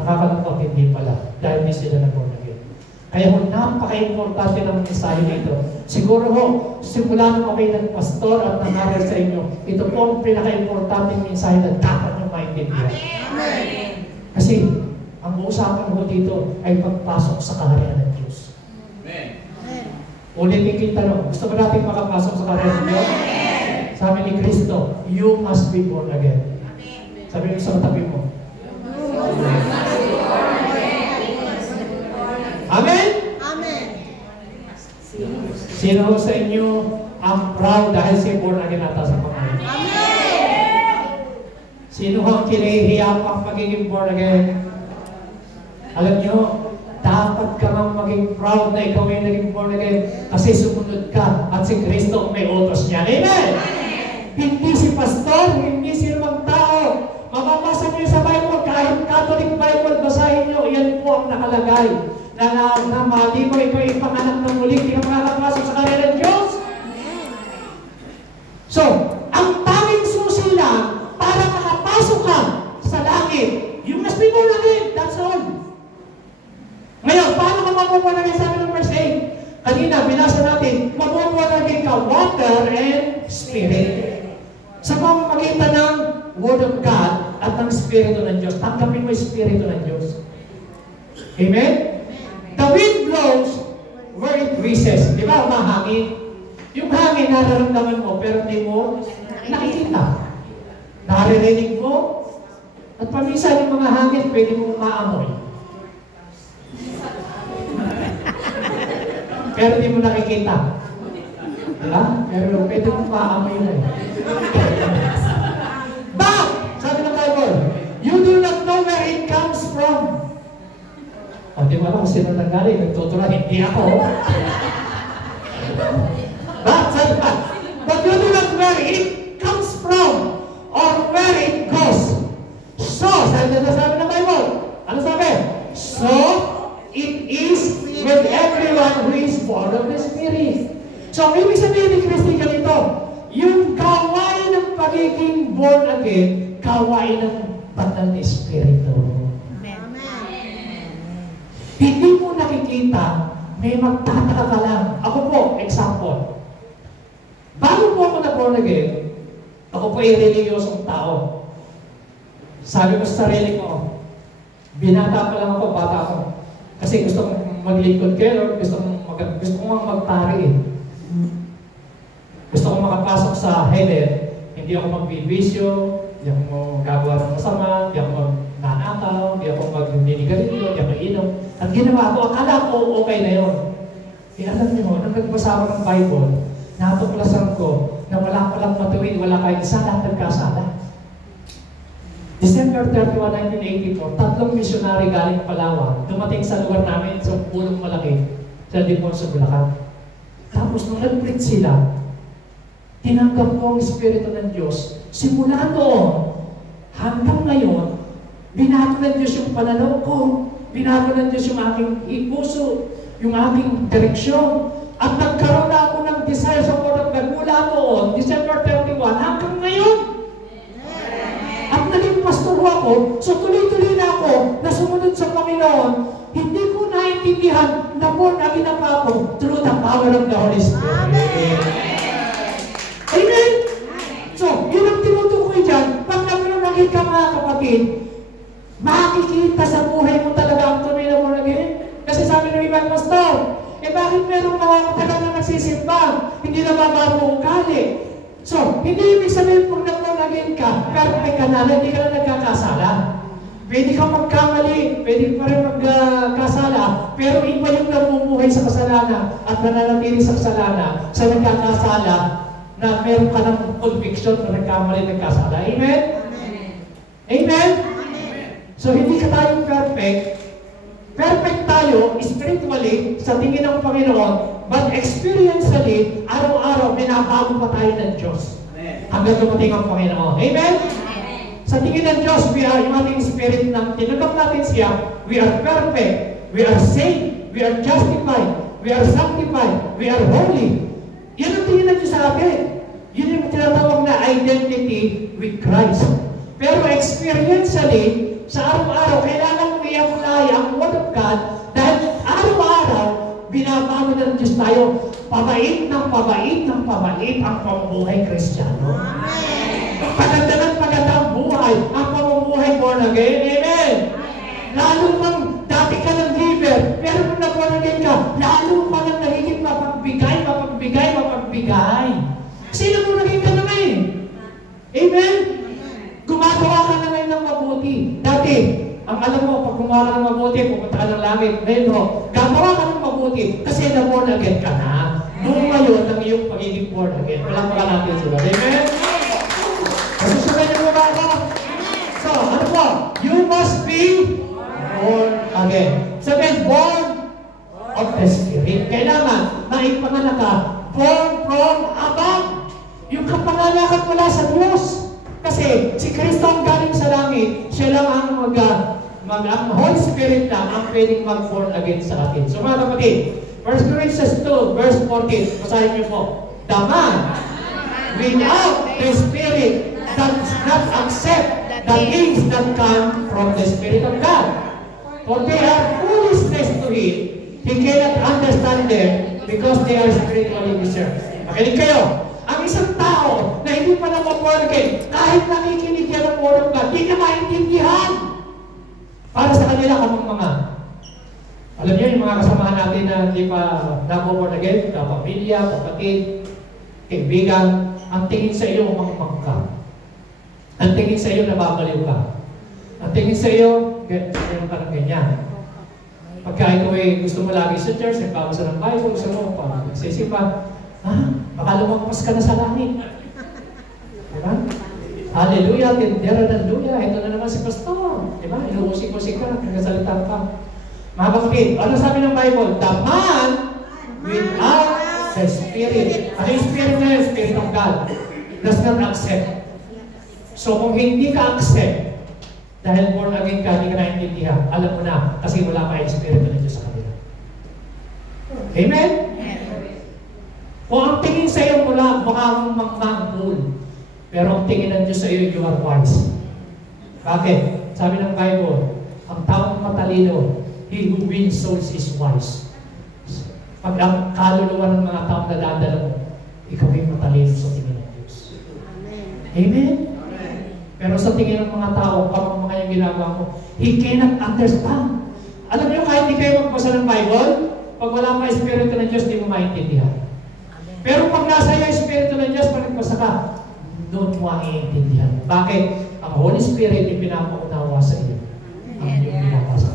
Nakakalungkot, hindi pala. Dahil hindi sila na born again. Kaya kung napaka-importante ng mensahe nito, siguro ho, simula nung kami ng pastor at nangaral sa inyo, ito po ang pinaka-importante mensahe na dapat nyo maintindihan. Amen. Kasi, ang usapan ko dito ay pagpasok sa kaharian ng Diyos. Amen. Ulitin kita no, gusto ba natin makapasok sa kaharian ng Diyos? Sabi ni Kristo, you must be born again. Sabi mo sa katabi mo. Amen? Amen. Sino sa inyo ang proud dahil siya born again nata sa Panginoon? Amen. Sino ang kinahihiya pang magiging born again? Alam nyo, dapat ka mang maging proud na ikaw ay naging born again kasi sumunod ka at si Kristo may utos niya. Amen? Hindi si pastor, hindi si lumang tao. Mababasa niyo sa Bible, kahit Catholic Bible, basahin niyo, yan po ang nakalagay. na mali mo, ikaw ipanganak ng muli, hindi ka makakapasok sa karera ng Diyos. So, ang tanging susi lang para makapasok ka sa langit, you must be born again. That's all. Ngayon, paano ka mabubuan again? Sabi ng verse 8. Kanina, binasa natin, mabubuan again ka, water and spirit. Sa pamamagitan ng Word of God at ng Espiritu ng Diyos. Tanggapin mo yung Espiritu ng Diyos. Amen? The wind blows where it wishes. Di ba? Mahangin. Yung hangin, nararamdaman mo, pero hindi mo nakikita. Naririnig mo. At paminsan yung mga hangin, pwede mong maamoy. Pero hindi mo nakikita. Diba? Pero pwede mong maamoy na eh. But, sabi ng Bible, you do not know where it comes from. O, di ba kung sino nanggaling? Nagtutura, hindi ako. But you do not where it comes from or where it goes. So, sabi ng Bible, ano sabi? So, it is with everyone who is born of the Spirit. So, ang ibig sabihin ni Kristo ganito, yung gawain ng pagiging born again, gawain ng Banal na Espiritu. Hindi mo nakikita, may magtataka ka lang. Ako po, example. Bago po ako na-born again, ako po ay reliyosong tao. Sabi ko sa sarili ko, binata pa lang ako, bata ako. Kasi gusto kong maglingkod kayo, gusto kong magpari eh. Gusto kong makapasok sa heaven, hindi ako magbibisyo, hindi ako gagawa ng masama, hindi ako magnanakaw, hindi ako magninigarilyo, hindi ako inom. Ang ginawa ko, akala ko okay na yun. Eh alam niyo, nang nagbasa ako ng Bible, natuklasan ko na wala palang matuwid, wala kahit isa, lahat nagkasala. December 31, 1984, tatlong misyonary galing Palawan, dumating sa lugar namin sa pulong malaki, sa Dipon sa Bulacan. Tapos nung nag-preach sila, tinanggap ko ang Espiritu ng Diyos. Simula doon, hanggang ngayon, binago ng Diyos yung pananaw ko, binago ng Diyos yung aking puso, yung aking direksyon, at nagkaroon na ako ng desire sa Word of God mula noon, December 31, hanggang ngayon. At naging pastor ako, so tuloy-tuloy na ako na sumunod sa Panginoon. Hindi ko naintindihan na born again ako through the power of the Holy Spirit. Amen? So, yun ang tinutukoy dyan. Pag naging ka mga kapatid, makikita sa buhay mo talaga ang tunay na born again. Kasi sabi ng ibang pastor, bakit merong mga matagal na nagsisimba? Hindi na babago ugali. So, hindi ibig sabihin kung nag-born again ka, perfect ka na, hindi ka na nagkakasala. Pwede kang magkamali, pwede pa rin magkasala, pero iba yung namumuhay sa kasalanan at nananatili sa kasalanan sa nagkakasala na meron ka ng conviction na nagkamali, nagkasala. Amen? Amen? So, hindi ka tayong perfect. Perfect tayo, spiritually, sa tingin ng Panginoon, but experientially, araw-araw, binabago pa tayo ng Diyos. Hanggang dumating ang Panginoon. Amen? Sa tingin ng Diyos, we are yung ating spirit na tinanggap natin siya, we are perfect, we are saved, we are justified, we are sanctified, we are holy. Yan ang tingin ng Diyos sa atin. Yun yung tinatawag na identity with Christ. Pero experientially, sa araw-araw, kailangan mong i-apply ang Word of God dahil araw-araw, binabago ng Diyos tayo. Pabait ng pabait ng pabait ang pamumuhay Kristiyano. Paganda ng paganda ang buhay, ang pamumuhay born again. Amen! Lalo mang dati ka ng giver, pero kung na-born again ka, lalo pa nang nagiging mapagbigay. Sino mo naging ka naman? Amen? Gumagawa ka na ngayon ng mabuti. Dati, ang alam mo, pag gumawa ka ng mabuti, pupunta ka ng langit. Ngayon mo, gagawa ka ng mabuti kasi na-born again ka na. Noong ngayon, ang iyong pagiging born again. Walang mga natin sila. Amen? Masusunod niyo ba ako? So, ano po? You must be born again. Sabihin, born of the Spirit. Kailangan, maipanganak ka, born from above. Yung kapanganakan mula sa Diyos. Kasi si Kristo ang galing sa langit, siya lang ang ang Holy Spirit lang ang pwedeng mag-born again sa atin. So mga kapatid, 1 Corinthians 2, verse 14, basahin niyo po. The man without the Spirit does not accept the things that come from the Spirit of God. For they are foolishness to him. He cannot understand them because they are spiritually discerned. Makinig kayo. Ang isang tao na hindi pa naman-born again, kahit nakikinig yan ng Word of God, hindi niya maintindihan. Para sa kanila kamang mga, alam niyo yung mga kasamahan natin na hindi pa naman-born again, kapamilya, kapatid, kaibigan, ang tingin sa iyo, umangmang ka. Ang tingin sa iyo, nababaliw ka. Ang tingin sa iyo, ganyan ka ng ganyan. Pagka ikaw gusto mo lagi sa church, nagbabasa ng Bible, gusto mo pa, nagsisipa, baka lumagpas ka na sa langit. Diba? Hallelujah, tindera ng luya. Ito na naman si Pastor. Diba? Inuusik-usik ka, nagkasalitan ka. Mga kapatid, ano sabi ng Bible? The man without the Spirit. Ano yung Spirit na yun? Spirit of God. Does not accept. So kung hindi ka accept, dahil born again ka, hindi ka naintindihan, alam mo na, kasi wala pa yung Espiritu ng Diyos sa kanila. Amen? Kung ang tingin sa iyo mula, mukhang mangmangkul. Pero ang tingin ng Diyos sa iyo, you are wise. Bakit? Sabi ng Bible, ang taong matalino, he who wins souls is wise. Pag ang kaluluwa ng mga taong nadadala mo, ikaw ay matalino sa tingin ng Diyos. Amen? Pero sa tingin ng mga tao, kapag mga yung ginagawa mo, he cannot understand. Alam niyo, kahit di kayo magbasa ng Bible, pag wala pa Espiritu ng Diyos, di mo maintindihan. Pero pag nasa iyo Espiritu ng Diyos, pag nagbasa ka, doon mo ang iintindihan. Bakit? Ang Holy Spirit ay pinapaunawa sa iyo. Ang iyong binabasa.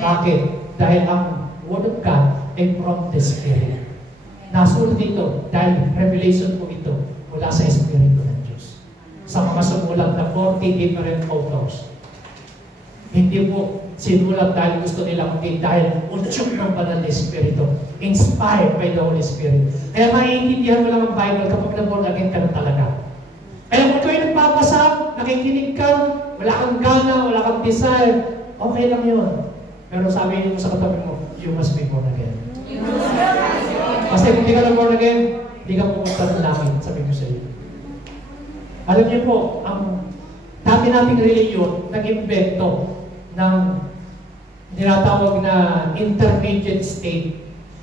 Bakit? Dahil ang Word of God ay from the Spirit. Nasulat dito, dahil revelation po ito mula sa Espiritu ng Diyos. Sa mga sumulat na 40 different authors. Hindi po sinulat dahil gusto nila kundi dahil unsyok ng banal na Espiritu. Inspired by the Holy Spirit. Kaya maiintindihan mo lang ang Bible kapag na-born again ka na talaga. Kaya kung ikaw nagbabasa, nakikinig ka, wala kang gana, wala kang desire, okay lang yun. Pero sabi mo sa katabi mo, you must be born again. Kasi kung hindi ka na-born again, hindi ka pupunta ng langit, sabi mo sa iyo. Alam niyo po, ang dati nating reliyon, nag-invento ng tinatawag na intermediate state.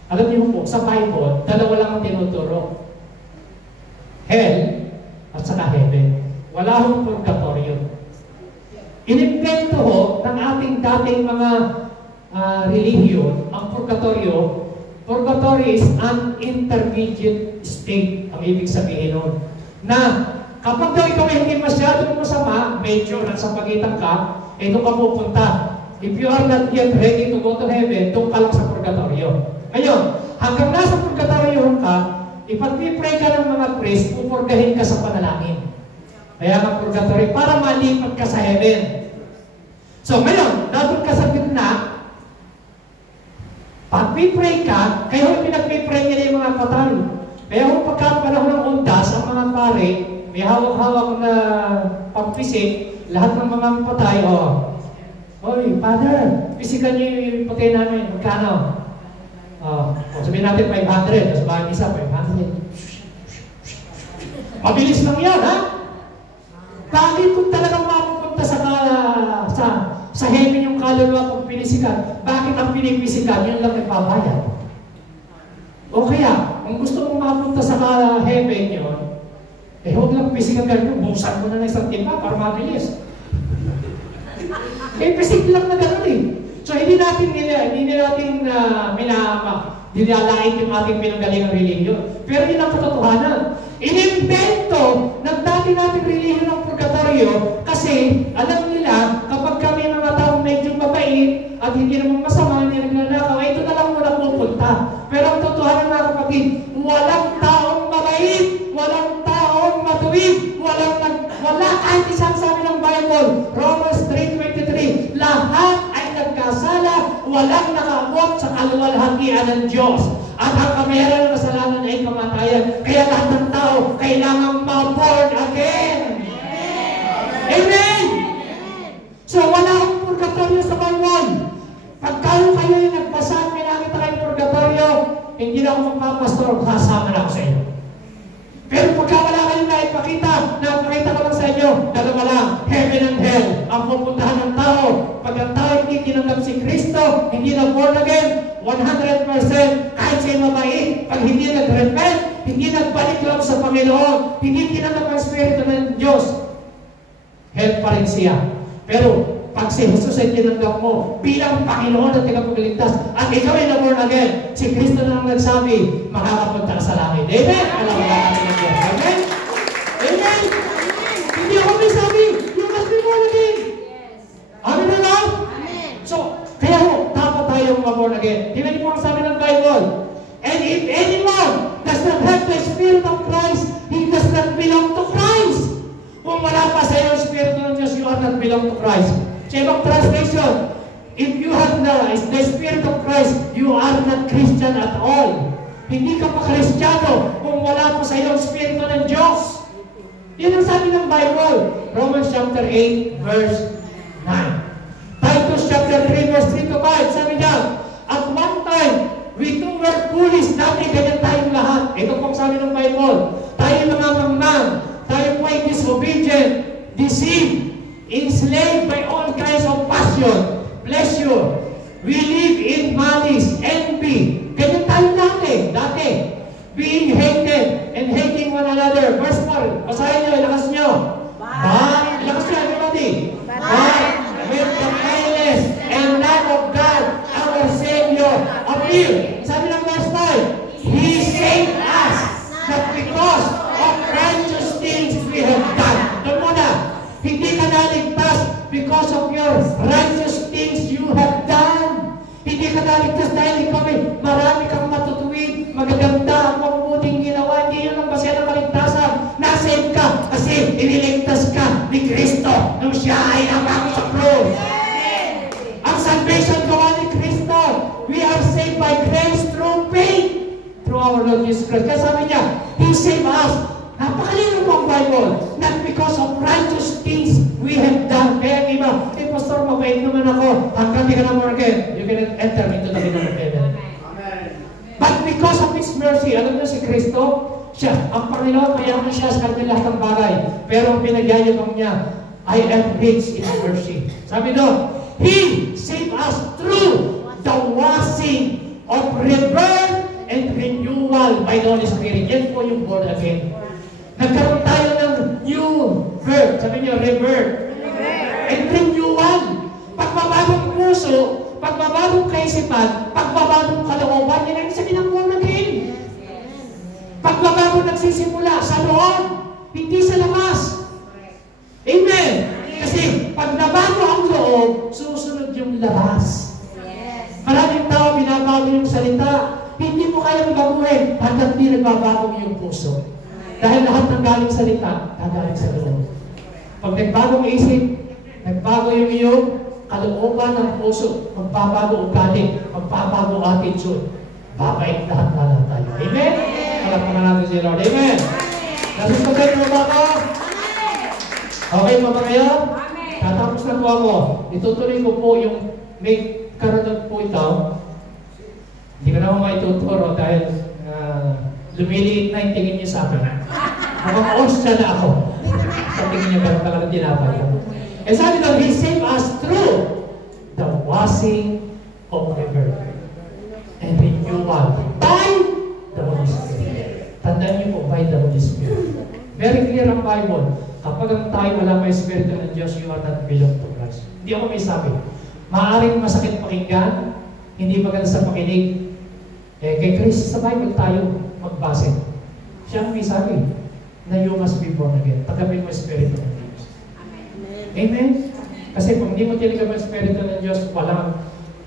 Alam niyo po, sa Bible, dalawa lang ang tinuturo. Hell at saka heaven. Wala hong purgatorio. Inimbento ho ng ating dating mga religion, ang purgatorio. Purgatorio is an intermediate state, ang ibig sabihin nun. Na kapag daw ikaw hindi masyadong masama, medyo nasa pagitan ka, doon ka pupunta. If you are not yet ready to go to heaven, doon ka lang sa purgatorio. Ngayon, hanggang nasa purgatorio ka, ipag-pray ka ng mga priest, pupurgahin ka sa panalangin. Kaya ang purgatorio, para malipat ka sa heaven. So ngayon, nandun ka sa gitna, pag-pray ka, kayo pinag-pray nila yung mga patay. Kaya kung pagkapanahon ng undas, ang mga pare, may hawak-hawak na pampisik, lahat ng mga patay, Oy, Father, pisikan niyo yung patay namin. Magkano? Sabihin natin 500. Tapos bakit isa, 500. Mabilis lang yan, ha? Bakit kung talagang mapupunta sa heaven yung kaluluwa kung pinisikan, bakit ang pinipisikan, yun lang nagbabayad? O kaya, kung gusto mong mapunta sa heaven yun, huwag lang pisikan gano'n, buksan mo na ng isang timba para mabilis. Pisik lang na gano'n eh. So hindi natin nilalait yung ating pinanggalingang religion. Pero yun ang katotohanan. Inimbento ng dati nating religion ng purgatorio kasi alam nila kapag kami mga taong medyo mabait at hindi naman masama, hindi nagnanakaw, ito na lang muna pupunta. Pero ang totohanan mga kapatid, walang taong mabait, walang taong matuwid, wala kahit isang sabi ng Bible, Romans 3:23, lahat ay nagkasala, walang nakaabot sa kaluwalhatian ng Diyos. At ang kamayaran ng kasalanan ay kamatayan. Kaya lahat ng tao kailangang ma-born again. Amen! So wala akong purgatorio sa Bible. napakita ko lang sa inyo, dalawa lang, heaven and hell, ang pupuntahan ng tao. Pag ang tao hindi tinanggap si Kristo, hindi na born again, 100%, kahit siya'y mabait, pag hindi nag-repent, hindi nagbalik lang sa Panginoon, hindi tinanggap ang Espiritu ng Diyos, hell pa rin siya. Pero, pag si Jesus ay tinanggap mo bilang Panginoon at tagapagligtas at ikaw ay na-born again, si Kristo na ang nagsabi, makakapunta ka sa langit. Amen? Alam mo natin ng Diyos. Amen? Amen? Hindi ako may sabi, you must be born again. Amen na lang? So, kaya ho, dapat tayong ma-born again. Tingnan niyo po ang sabi ng Bible. And if anyone does not have the Spirit of Christ, he does not belong to Christ. Kung wala pa sa iyo ang Espiritu ng Diyos, you are not belong to Christ. Sa ibang translation, if you have the Spirit of Christ, you are not Christian at all. Hindi ka pa Kristiyano kung wala pa sa iyo ang Espiritu ng Diyos. Yan ang sabi ng Bible. Romans chapter 8, verse 9. Titus chapter 3, verse 3 to 5. Sabi niya, at one time, we too were foolish. Dati ganyan tayong lahat. Ito pong sabi ng Bible. Tayo mga mamang. Tayo po ay disobedient, deceived, enslaved by all kinds of passion, pleasure. We live in malice, envy. Ganyan tayo dati. Being hated and hating one another. Verse 4. Basahin nyo, ilakas nyo. Ilakas nyo, everybody. But with the kindness and love of God, our Savior, appeared. Sabi ng verse 5, He saved us, not because of righteous things we have done. Doon muna, hindi ka naligtas because of your righteous things you have done. Hindi ka naligtas dahil ikaw ay marami kang matutuwid, magaganda, mabubuting ginawa. Hindi yun ang basihan ng kaligtasan. Nasave ka kasi iniligtas ka ni Kristo nung siya ay nabango sa cross. Ang salvation gawa ni Kristo. We are saved by grace through faith. Through our Lord Jesus Christ. Kaya sabi niya, He saved us. Napakalino po ang Bible. Not because of righteous things we have done. Kaya ang iba, Pastor, mabait naman ako. Hanggang di ka na born again, you can enter into the kingdom of heaven. But because of His mercy, alam niyo si Kristo, siya, ang Panginoon, mayaman siya sa kanya lahat ng bagay. Pero ang pinagyayabang niya, I am rich in mercy. Sabi doon, He saved us through the washing of rebirth and renewal by the Holy Spirit. Yan po yung born again. Nagkaroon tayo ng new birth. Sabi niyo, rebirth. And renewal. Pagbabagong puso, pagbabagong kaisipan, pagbabagong kalooban, yan ang sabi ng born again. Pagbabagong nagsisimula sa loob, hindi sa labas. Amen. Kasi pag nabago ang loob, susunod yung labas. Maraming tao binabago yung salita, hindi mo kayang baguhin hanggang di nagbabago yung puso. Dahil lahat ng galing salita, gagaling sa loob. Pag nagbagong isip, nagbago yung iyong kalooban ng puso, magbabago ugali, magbabago attitude, babait lahat na tayo. Amen? Palakpakan natin si Lord. Amen? Nasusunod mo ba ako? Okay pa ba kayo? Tatapos na po ako. Itutuloy ko po yung may karoon po ito. Hindi ko naman maituturo dahil lumiliit na yung tingin niyo sa akin. Mukhang ostya na ako. Sa tingin niyo gano'n talagang tinapay ko. And sabi doon, He saved us through the washing of river and renewal by the Holy Spirit. Tandaan niyo po, by the Holy Spirit. Very clear ang Bible. Kapag ang tayo wala may Espiritu ng Diyos, you are not belong to Christ. Hindi ako may sabi. Maaaring masakit pakinggan, hindi maganda sa pakinig. Kay Christ sa Bible tayo magbase. Siya ang may sabi na you must be born again. Tagapin mo Espiritu ng Diyos. Amen? Kasi kung hindi mo tinigam ang Espiritu ng Diyos, walang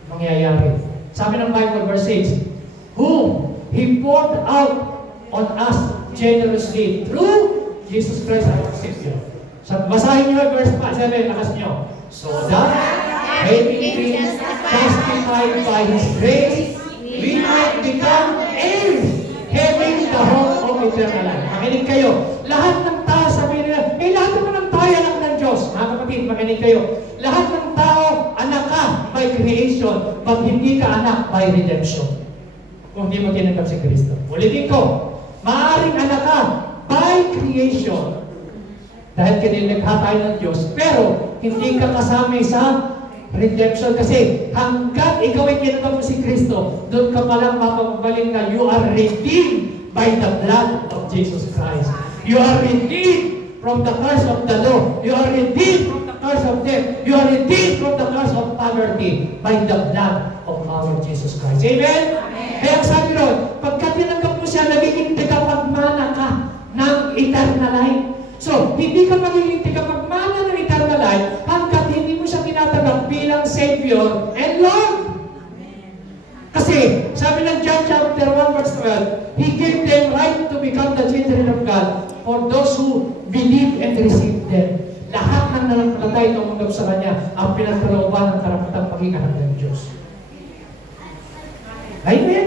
mangyayari. Sabi ng Bible, verse 6, whom He poured out on us generously through Jesus Christ our Savior. Basahin niyo verse 7, lakas niyo. So that, having been justified by His grace, we might become heirs, having the hope of eternal life. Makinig kayo. Lahat ng tao, sabi nila, lahat naman ng tayo anak ng Diyos. Mga kapatid, makinig kayo. Lahat ng tao, anak ka by creation, pag hindi ka anak by redemption. Kung hindi mo tinanggap si Kristo. Ulitin ko, maaaring anak ka by creation. Dahil kinilikha tayo ng Diyos, pero hindi ka kasama sa redemption kasi hanggat ikaw ay kinagam mo si Kristo, doon ka palang mapagbaling na you are redeemed by the blood of Jesus Christ. You are redeemed from the curse of the law. You are redeemed from the curse of death. You are redeemed from the curse of poverty by the blood of our Jesus Christ. Amen? Kaya sabi ron, pagka tinanggap mo siya, nagiging tagapagmana ka ng eternal life. So, hindi ka magiging tagapagmana ng eternal life hanggat hindi mo siya tinatanggap bilang Savior and Lord. Kasi, sabi ng John chapter 1 verse 12, He gave them right to become the children of God for those who believe and receive them. Lahat ng nanampalatay na umanggap sa Kanya ang pinagkalooban ng karapatang pagiging anak ng Diyos. Amen?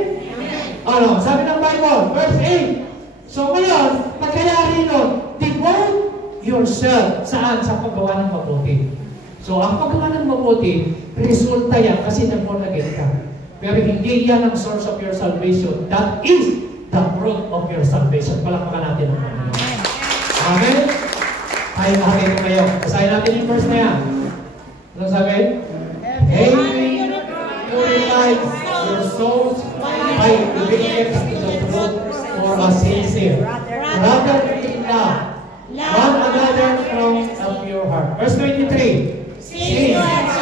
Ano? Sabi ng Bible, verse 8. So ngayon, pagkayari nun, devote yourself saan? Sa paggawa ng mabuti. So ang paggawa ng mabuti, resulta yan kasi nag-born again ka. Pero hindi yan ang source of your salvation. That is the fruit of your salvation. Palakpakan natin ang mga. Amen? Ay, nakakita kayo. Basahin natin yung verse na yan. Ano sabi? Amen. Purify your souls by obedience to the truth for a sincere. Rather in love one another from a pure heart. Verse 23. See you as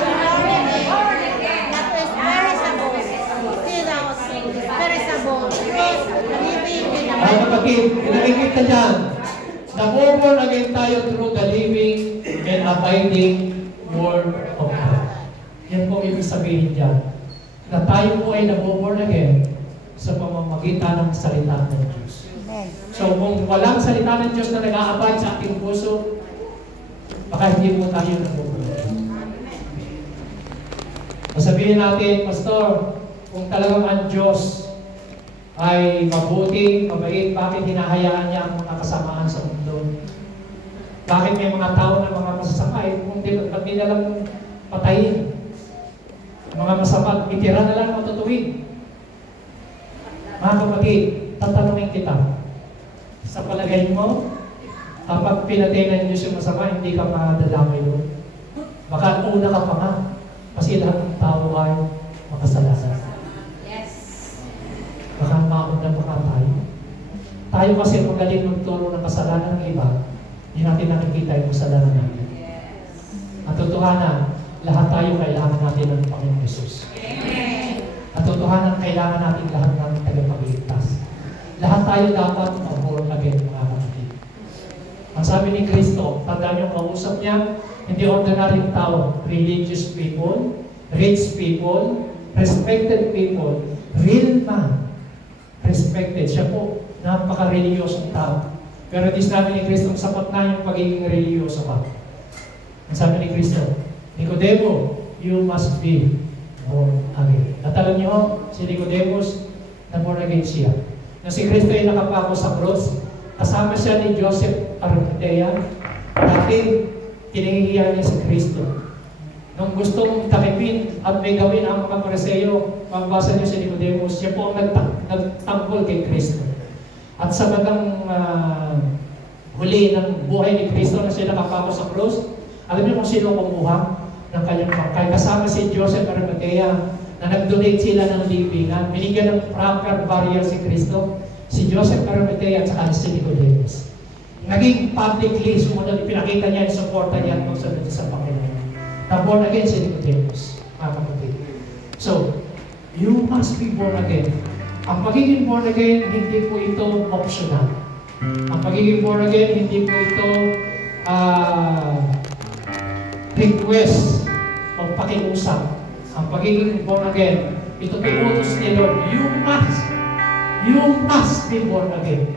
born again, that is perishable, living in the Ay, kapatid, pinakikit ka dyan. Naborn again tayo through the living and abiding Word of God. Yan po ibig sabihin dyan. Na tayo po ay naborn again sa pamamagitan ng salita ng Diyos. So, kung walang salita ng Diyos na nag-aabad sa ating puso, baka hindi po tayo naborn again. Sabihin natin, Pastor, kung talagang ang Diyos ay mabuti, mabait, bakit hinahayaan niya ang mga kasamaan sa mundo? Bakit may mga tao na mga masasama? Kung ba't di na lang patayin? Mga masama, itira na lang matutuwid. Mga kapatid, tatanungin kita. Sa palagay mo, kapag pinatay ng Diyos yung masama, hindi ka madadamay doon. Baka una ka pa nga. Kasi lahat ng tao ay makasalanan. Baka mauna pa tayo. Tayo kasi magaling magturo ng kasalanan ng iba, hindi natin nakikita yung kasalanan natin. Ang totohanan, lahat tayo kailangan natin ng Panginoon Jesus. Ang totohanan, kailangan natin lahat ng tagapagligtas. Lahat tayo dapat mag-born again, mga kapatid. Ang sabi ni Kristo, tandaan yung kausap niya, hindi ordinary tao, religious people, rich people, respected people, real man. Respected. Siya po, napaka-reliyosong tao. Pero di sabi ni Kristo, sapat na yung pagiging reliyoso ka. Ang sabi ni Kristo, Nicodemo, you must be born again. At alam niyo, si Nicodemus, na born again siya. Nung si Kristo ay nakapako sa cross, kasama siya ni Joseph Arimathea, dati kinahihiyan niya si Kristo. Nung gustong takipin at may gawin ang mga Pariseo, mabasa niyo si Nicodemus, siya po ang nagtanggol kay Kristo. At sa bagang huli ng buhay ni Kristo na siya nakapako sa cross, alam niyo kung sino kumuha ng kanyang pangkay. Kasama si Joseph Arimathea na nag-donate sila ng libingan. Binigyan ng proper burial si Kristo, si Joseph Arimathea at saka si Nicodemus. Naging publicly sumunod, ipinakita niya yung suporta niya at magsunod sa Panginoon. Na born again si Nicodemus, mga kapatid. So, you must be born again. Ang pagiging born again, hindi po ito optional. Ang pagiging born again, hindi po ito request o pakiusap. Ang pagiging born again, ito pinutos ni Lord. You must be born again.